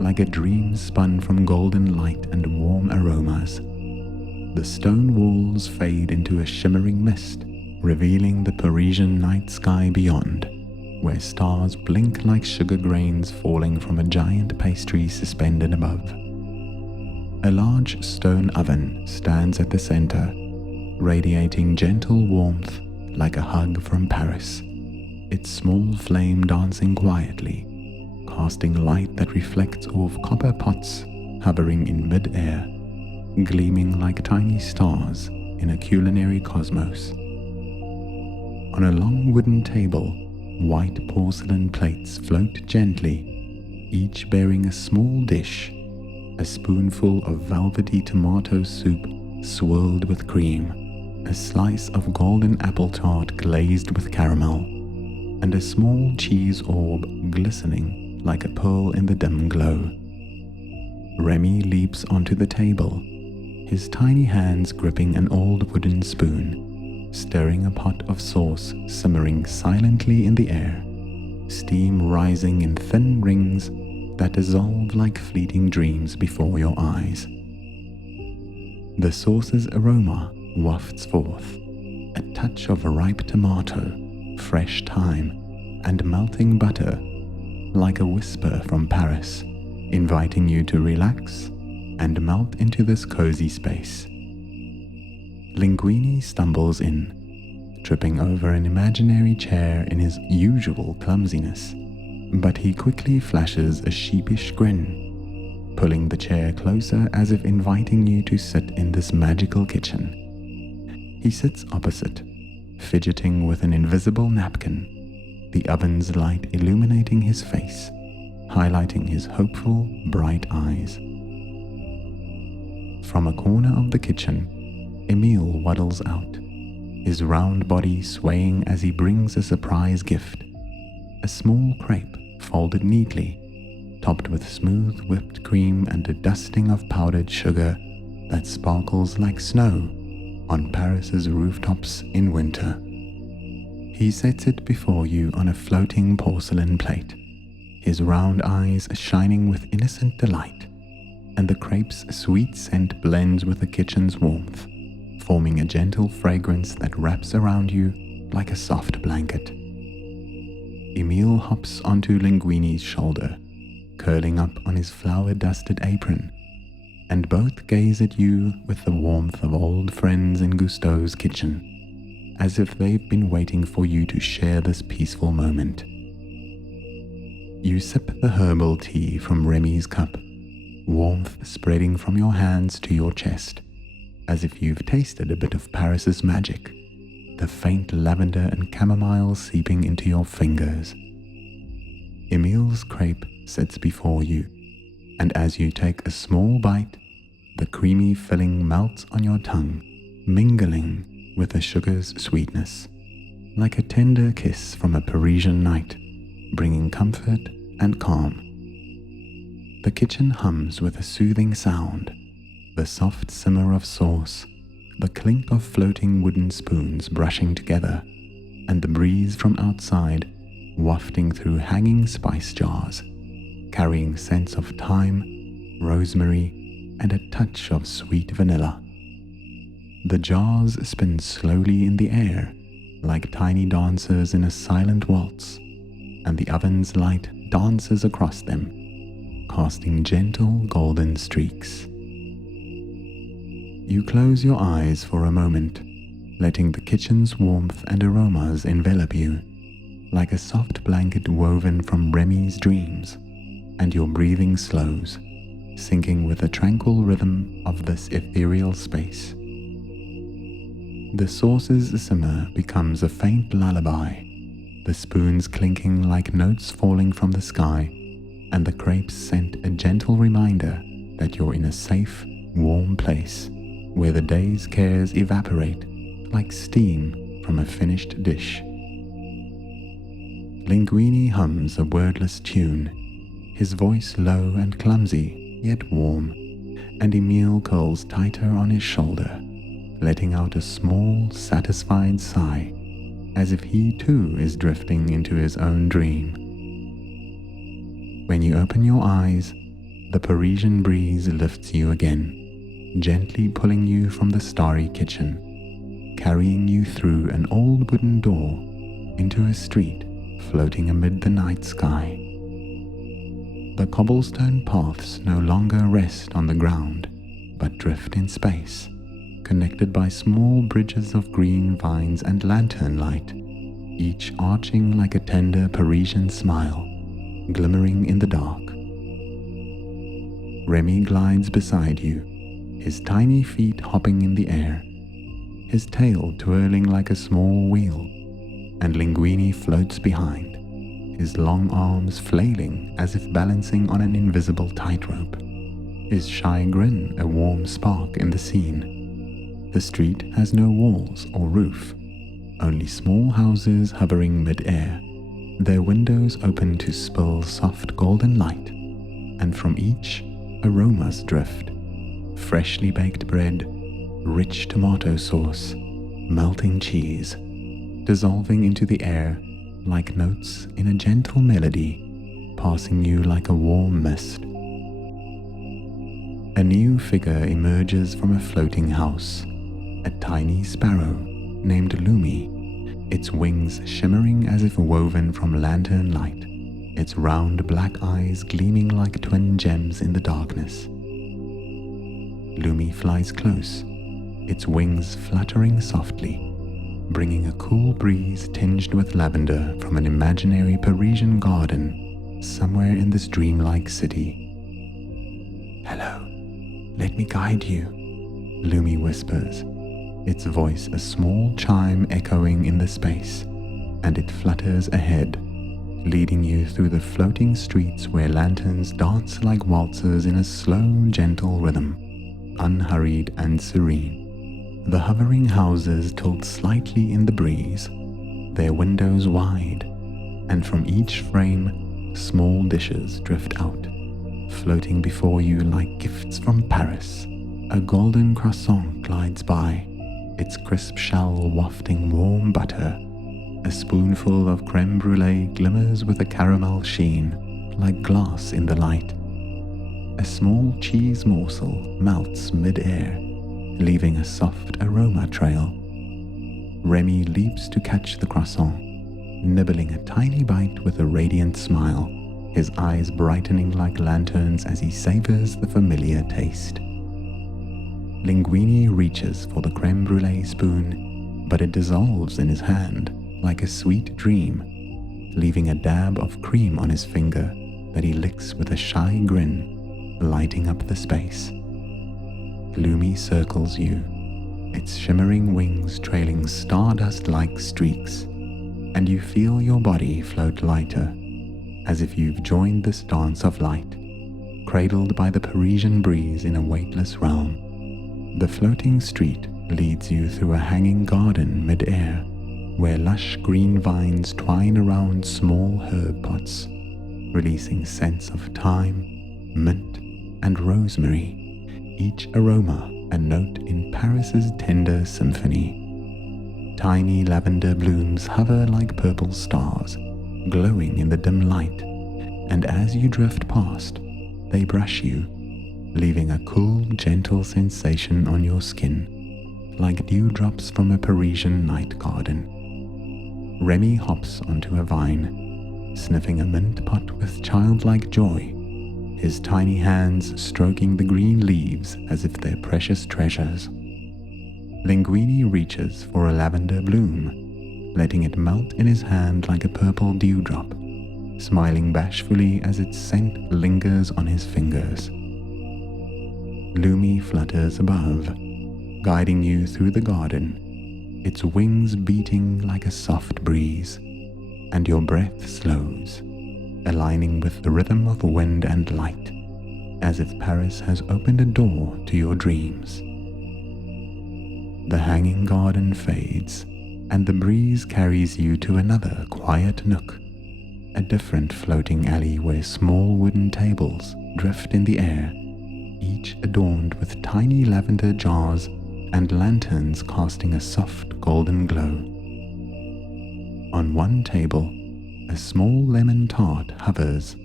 like a dream spun from golden light and warm aromas. The stone walls fade into a shimmering mist, revealing the Parisian night sky beyond, where stars blink like sugar grains falling from a giant pastry suspended above. A large stone oven stands at the center, radiating gentle warmth like a hug from Paris, its small flame dancing quietly, casting light that reflects off copper pots hovering in mid-air, gleaming like tiny stars in a culinary cosmos. On a long wooden table, white porcelain plates float gently, each bearing a small dish, a spoonful of velvety tomato soup swirled with cream, a slice of golden apple tart glazed with caramel, and a small cheese orb glistening like a pearl in the dim glow. Remy leaps onto the table, his tiny hands gripping an old wooden spoon, stirring a pot of sauce simmering silently in the air, steam rising in thin rings that dissolve like fleeting dreams before your eyes. The sauce's aroma wafts forth, a touch of ripe tomato, fresh thyme, and melting butter, like a whisper from Paris, inviting you to relax and melt into this cozy space. Linguini stumbles in, tripping over an imaginary chair in his usual clumsiness, but he quickly flashes a sheepish grin, pulling the chair closer as if inviting you to sit in this magical kitchen. He sits opposite, fidgeting with an invisible napkin, the oven's light illuminating his face, highlighting his hopeful, bright eyes. From a corner of the kitchen, Emile waddles out, his round body swaying as he brings a surprise gift, a small crepe folded neatly, topped with smooth whipped cream and a dusting of powdered sugar that sparkles like snow on Paris's rooftops in winter. He sets it before you on a floating porcelain plate, his round eyes shining with innocent delight, and the crepe's sweet scent blends with the kitchen's warmth, forming a gentle fragrance that wraps around you like a soft blanket. Emile hops onto Linguini's shoulder, curling up on his flour-dusted apron, and both gaze at you with the warmth of old friends in Gusteau's kitchen, as if they've been waiting for you to share this peaceful moment. You sip the herbal tea from Remy's cup, warmth spreading from your hands to your chest, as if you've tasted a bit of Paris's magic, the faint lavender and chamomile seeping into your fingers. Emile's crepe sits before you, and as you take a small bite, the creamy filling melts on your tongue, mingling with the sugar's sweetness, like a tender kiss from a Parisian night, bringing comfort and calm. The kitchen hums with a soothing sound, the soft simmer of sauce, the clink of floating wooden spoons brushing together, and the breeze from outside wafting through hanging spice jars, carrying scents of thyme, rosemary, and a touch of sweet vanilla. The jars spin slowly in the air, like tiny dancers in a silent waltz, and the oven's light dances across them, casting gentle golden streaks. You close your eyes for a moment, letting the kitchen's warmth and aromas envelop you, like a soft blanket woven from Remy's dreams, and your breathing slows, syncing with the tranquil rhythm of this ethereal space. The sauce's simmer becomes a faint lullaby, the spoons clinking like notes falling from the sky, and the crepes scent a gentle reminder that you're in a safe, warm place where the day's cares evaporate like steam from a finished dish. Linguini hums a wordless tune, his voice low and clumsy, yet warm, and Emile curls tighter on his shoulder, letting out a small, satisfied sigh, as if he too is drifting into his own dream. When you open your eyes, the Parisian breeze lifts you again, gently pulling you from the starry kitchen, carrying you through an old wooden door into a street floating amid the night sky. The cobblestone paths no longer rest on the ground, but drift in space, connected by small bridges of green vines and lantern light, each arching like a tender Parisian smile, glimmering in the dark. Remy glides beside you, his tiny feet hopping in the air, his tail twirling like a small wheel, and Linguini floats behind, his long arms flailing as if balancing on an invisible tightrope, his shy grin a warm spark in the scene. The street has no walls or roof, only small houses hovering mid-air, their windows open to spill soft golden light, and from each aromas drift, freshly baked bread, rich tomato sauce, melting cheese, dissolving into the air like notes in a gentle melody, passing you like a warm mist. A new figure emerges from a floating house, a tiny sparrow named Lullaby, its wings shimmering as if woven from lantern light, its round black eyes gleaming like twin gems in the darkness. Lullaby flies close, its wings fluttering softly, bringing a cool breeze tinged with lavender from an imaginary Parisian garden somewhere in this dreamlike city. "Hello, let me guide you," Lumi whispers, its voice a small chime echoing in the space, and it flutters ahead, leading you through the floating streets where lanterns dance like waltzers in a slow, gentle rhythm, unhurried and serene. The hovering houses tilt slightly in the breeze, their windows wide, and from each frame, small dishes drift out, floating before you like gifts from Paris. A golden croissant glides by, its crisp shell wafting warm butter. A spoonful of creme brulee glimmers with a caramel sheen, like glass in the light. A small cheese morsel melts mid-air, leaving a soft aroma trail. Remy leaps to catch the croissant, nibbling a tiny bite with a radiant smile, his eyes brightening like lanterns as he savors the familiar taste. Linguini reaches for the creme brulee spoon, but it dissolves in his hand like a sweet dream, leaving a dab of cream on his finger that he licks with a shy grin, lighting up the space. Lumi circles you, its shimmering wings trailing stardust-like streaks, and you feel your body float lighter, as if you've joined this dance of light, cradled by the Parisian breeze in a weightless realm. The floating street leads you through a hanging garden mid-air, where lush green vines twine around small herb pots, releasing scents of thyme, mint, and rosemary, each aroma a note in Paris's tender symphony. Tiny lavender blooms hover like purple stars, glowing in the dim light, and as you drift past, they brush you, leaving a cool, gentle sensation on your skin, like dewdrops from a Parisian night garden. Remy hops onto a vine, sniffing a mint pot with childlike joy, his tiny hands stroking the green leaves as if they're precious treasures. Linguini reaches for a lavender bloom, letting it melt in his hand like a purple dewdrop, smiling bashfully as its scent lingers on his fingers. Lumi flutters above, guiding you through the garden, its wings beating like a soft breeze, and your breath slows, aligning with the rhythm of wind and light, as if Paris has opened a door to your dreams. The hanging garden fades, and the breeze carries you to another quiet nook, a different floating alley where small wooden tables drift in the air, each adorned with tiny lavender jars and lanterns casting a soft golden glow. On one table, a small lemon tart hovers,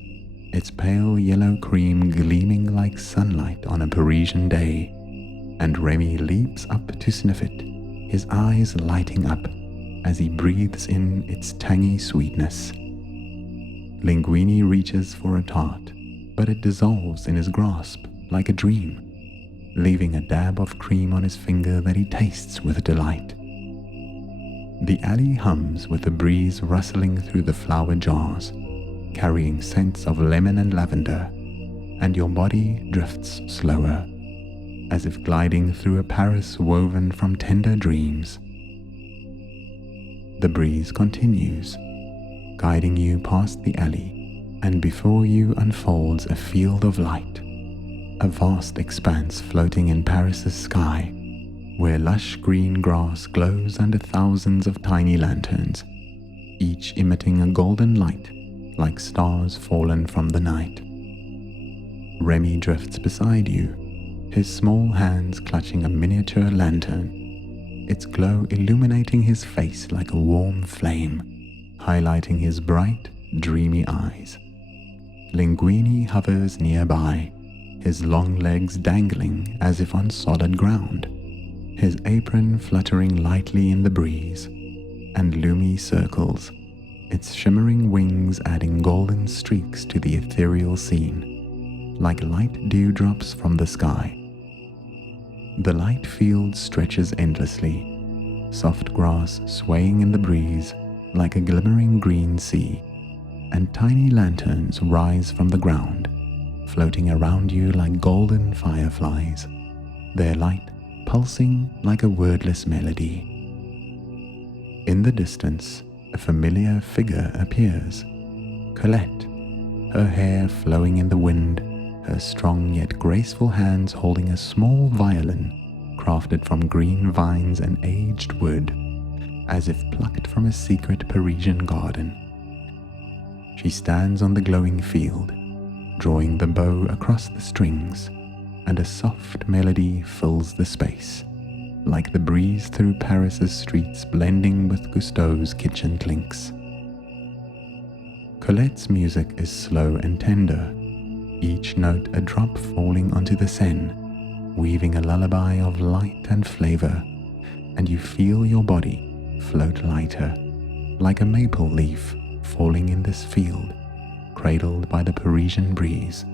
its pale yellow cream gleaming like sunlight on a Parisian day, and Remy leaps up to sniff it, his eyes lighting up as he breathes in its tangy sweetness. Linguini reaches for a tart, but it dissolves in his grasp like a dream, leaving a dab of cream on his finger that he tastes with delight. The alley hums with the breeze rustling through the flower jars, carrying scents of lemon and lavender, and your body drifts slower, as if gliding through a Paris woven from tender dreams. The breeze continues, guiding you past the alley, and before you unfolds a field of light, a vast expanse floating in Paris's sky, where lush green grass glows under thousands of tiny lanterns, each emitting a golden light like stars fallen from the night. Remy drifts beside you, his small hands clutching a miniature lantern, its glow illuminating his face like a warm flame, highlighting his bright, dreamy eyes. Linguini hovers nearby, his long legs dangling as if on solid ground, his apron fluttering lightly in the breeze, and Lumi circles, its shimmering wings adding golden streaks to the ethereal scene, like light dewdrops from the sky. The light field stretches endlessly, soft grass swaying in the breeze like a glimmering green sea, and tiny lanterns rise from the ground, floating around you like golden fireflies, their light pulsing like a wordless melody. In the distance, a familiar figure appears, Colette, her hair flowing in the wind, her strong yet graceful hands holding a small violin crafted from green vines and aged wood, as if plucked from a secret Parisian garden. She stands on the glowing field, drawing the bow across the strings, and a soft melody fills the space, like the breeze through Paris's streets blending with Gusteau's kitchen clinks. Colette's music is slow and tender, each note a drop falling onto the Seine, weaving a lullaby of light and flavor, and you feel your body float lighter, like a maple leaf falling in this field, cradled by the Parisian breeze.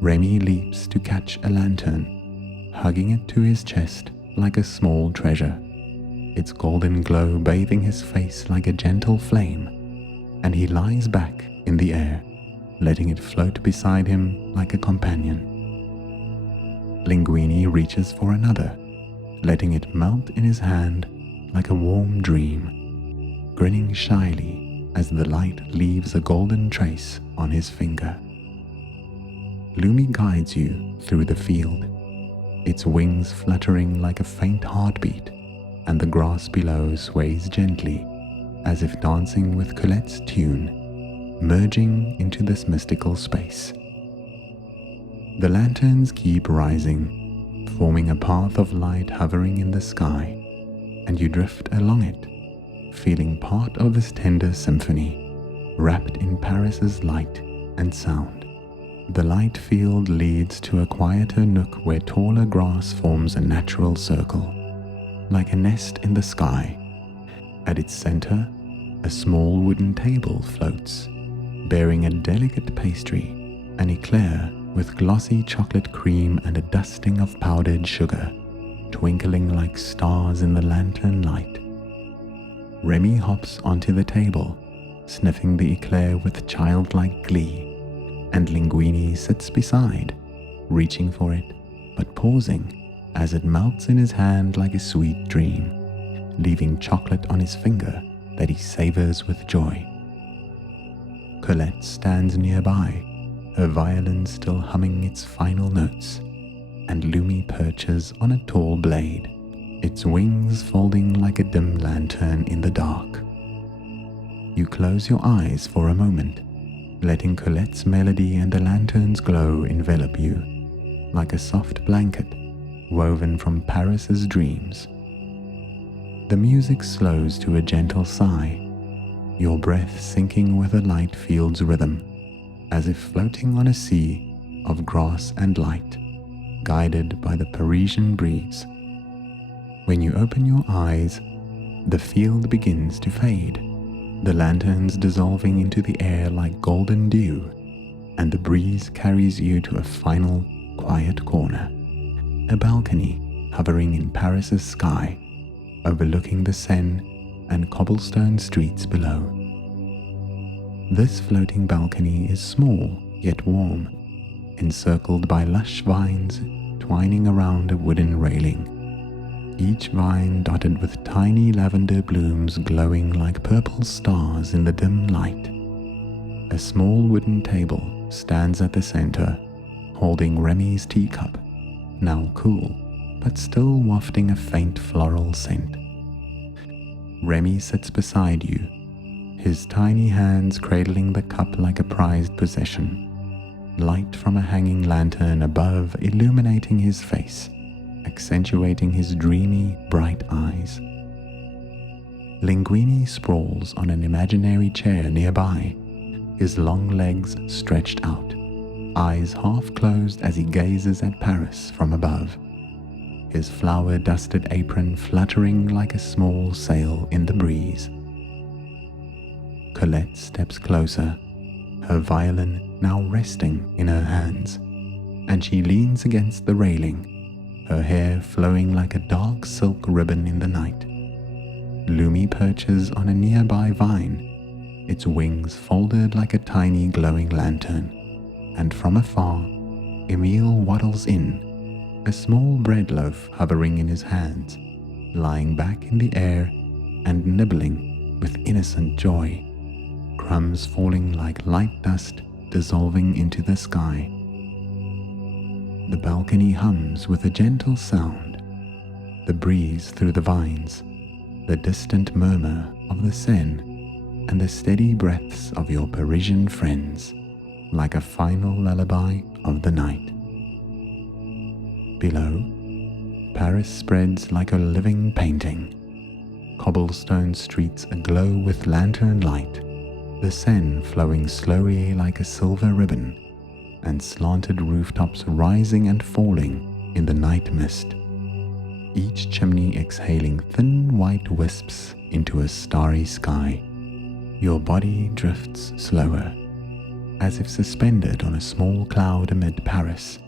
Remy leaps to catch a lantern, hugging it to his chest like a small treasure, its golden glow bathing his face like a gentle flame, and he lies back in the air, letting it float beside him like a companion. Linguini reaches for another, letting it melt in his hand like a warm dream, grinning shyly as the light leaves a golden trace on his finger. Lumi guides you through the field, its wings fluttering like a faint heartbeat, and the grass below sways gently, as if dancing with Colette's tune, merging into this mystical space. The lanterns keep rising, forming a path of light hovering in the sky, and you drift along it, feeling part of this tender symphony, wrapped in Paris's light and sound. The light field leads to a quieter nook where taller grass forms a natural circle, like a nest in the sky. At its center, a small wooden table floats, bearing a delicate pastry, an eclair with glossy chocolate cream and a dusting of powdered sugar, twinkling like stars in the lantern light. Remy hops onto the table, sniffing the eclair with childlike glee, and Linguini sits beside, reaching for it, but pausing as it melts in his hand like a sweet dream, leaving chocolate on his finger that he savors with joy. Colette stands nearby, her violin still humming its final notes, and Lumi perches on a tall blade, its wings folding like a dim lantern in the dark. You close your eyes for a moment, letting Colette's melody and the lantern's glow envelop you, like a soft blanket woven from Paris's dreams. The music slows to a gentle sigh, your breath sinking with the light field's rhythm, as if floating on a sea of grass and light, guided by the Parisian breeze. When you open your eyes, the field begins to fade, the lanterns dissolving into the air like golden dew, and the breeze carries you to a final, quiet corner, a balcony hovering in Paris's sky, overlooking the Seine and cobblestone streets below. This floating balcony is small yet warm, encircled by lush vines twining around a wooden railing, each vine dotted with tiny lavender blooms glowing like purple stars in the dim light. A small wooden table stands at the center, holding Remy's teacup, now cool, but still wafting a faint floral scent. Remy sits beside you, his tiny hands cradling the cup like a prized possession, light from a hanging lantern above illuminating his face, accentuating his dreamy, bright eyes. Linguini sprawls on an imaginary chair nearby, his long legs stretched out, eyes half closed as he gazes at Paris from above, his flower-dusted apron fluttering like a small sail in the breeze. Colette steps closer, her violin now resting in her hands, and she leans against the railing, her hair flowing like a dark silk ribbon in the night. Lumi perches on a nearby vine, its wings folded like a tiny glowing lantern, and from afar, Emil waddles in, a small bread loaf hovering in his hands, lying back in the air and nibbling with innocent joy, crumbs falling like light dust dissolving into the sky. The balcony hums with a gentle sound, the breeze through the vines, the distant murmur of the Seine, and the steady breaths of your Parisian friends, like a final lullaby of the night. Below, Paris spreads like a living painting, cobblestone streets aglow with lantern light, the Seine flowing slowly like a silver ribbon, and slanted rooftops rising and falling in the night mist, each chimney exhaling thin white wisps into a starry sky. Your body drifts slower, as if suspended on a small cloud amid Paris,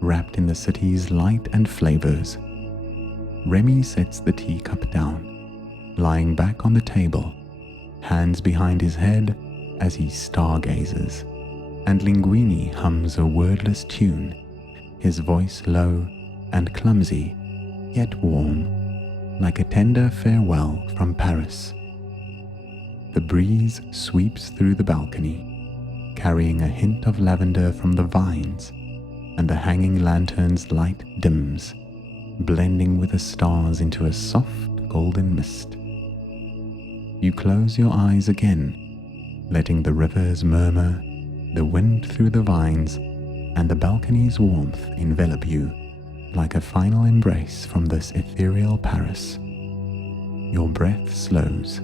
wrapped in the city's light and flavors. Remy sets the teacup down, lying back on the table, hands behind his head as he stargazes, and Linguini hums a wordless tune, his voice low and clumsy, yet warm, like a tender farewell from Paris. The breeze sweeps through the balcony, carrying a hint of lavender from the vines, and the hanging lantern's light dims, blending with the stars into a soft golden mist. You close your eyes again, letting the rivers murmur, the wind through the vines, and the balcony's warmth envelop you like a final embrace from this ethereal Paris. Your breath slows,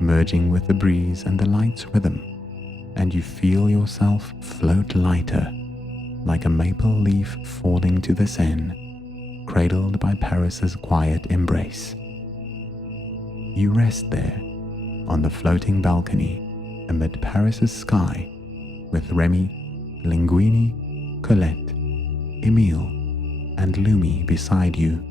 merging with the breeze and the light's rhythm, and you feel yourself float lighter, like a maple leaf falling to the Seine, cradled by Paris's quiet embrace. You rest there, on the floating balcony, amid Paris's sky, with Remy, Linguini, Colette, Emile, and Lumi beside you,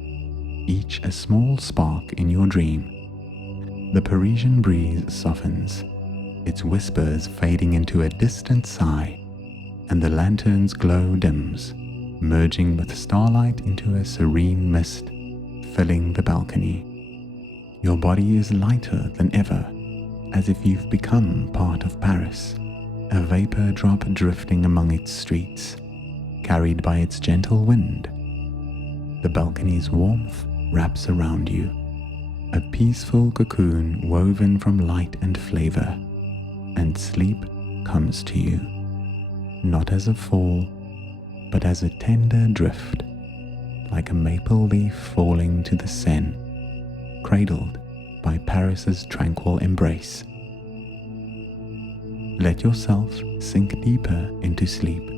each a small spark in your dream. The Parisian breeze softens, its whispers fading into a distant sigh, and the lantern's glow dims, merging with starlight into a serene mist, filling the balcony. Your body is lighter than ever, as if you've become part of Paris, a vapor drop drifting among its streets, carried by its gentle wind. The balcony's warmth wraps around you, a peaceful cocoon woven from light and flavor, and sleep comes to you, not as a fall, but as a tender drift, like a maple leaf falling to the Seine, cradled by Paris's tranquil embrace. Let yourself sink deeper into sleep.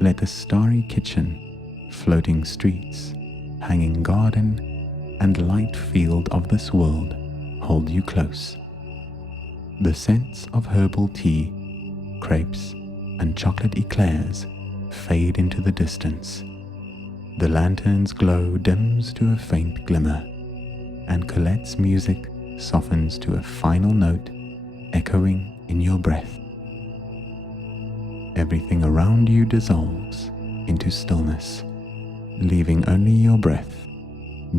Let the starry kitchen, floating streets, hanging garden, and light field of this world hold you close. The scents of herbal tea, crepes, and chocolate eclairs fade into the distance. The lantern's glow dims to a faint glimmer, and Colette's music softens to a final note echoing in your breath. Everything around you dissolves into stillness, leaving only your breath,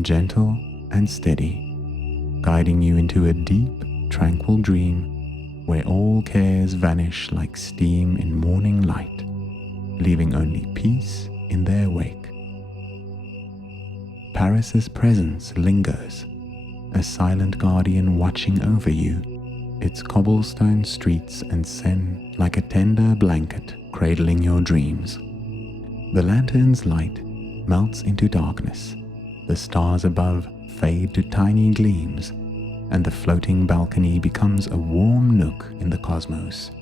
gentle and steady, guiding you into a deep, tranquil dream where all cares vanish like steam in morning light, leaving only peace in their wake. Paris's presence lingers, a silent guardian watching over you, its cobblestone streets and Seine like a tender blanket cradling your dreams. The lantern's light melts into darkness, the stars above fade to tiny gleams, and the floating balcony becomes a warm nook in the cosmos,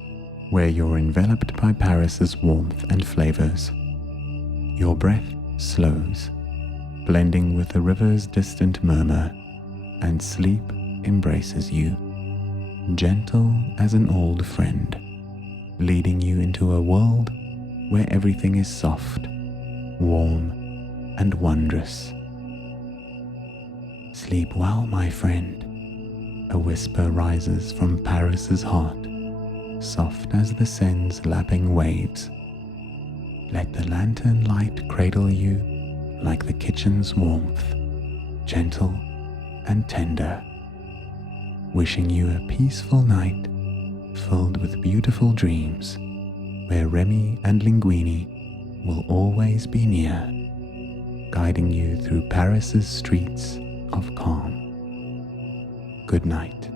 where you're enveloped by Paris's warmth and flavors. Your breath slows, blending with the river's distant murmur, and sleep embraces you, gentle as an old friend, leading you into a world where everything is soft, warm, and wondrous. Sleep well, my friend, a whisper rises from Paris's heart, soft as the Seine's lapping waves. Let the lantern light cradle you like the kitchen's warmth, gentle and tender, wishing you a peaceful night filled with beautiful dreams, where Remy and Linguini will always be near, guiding you through Paris's streets of calm. Good night.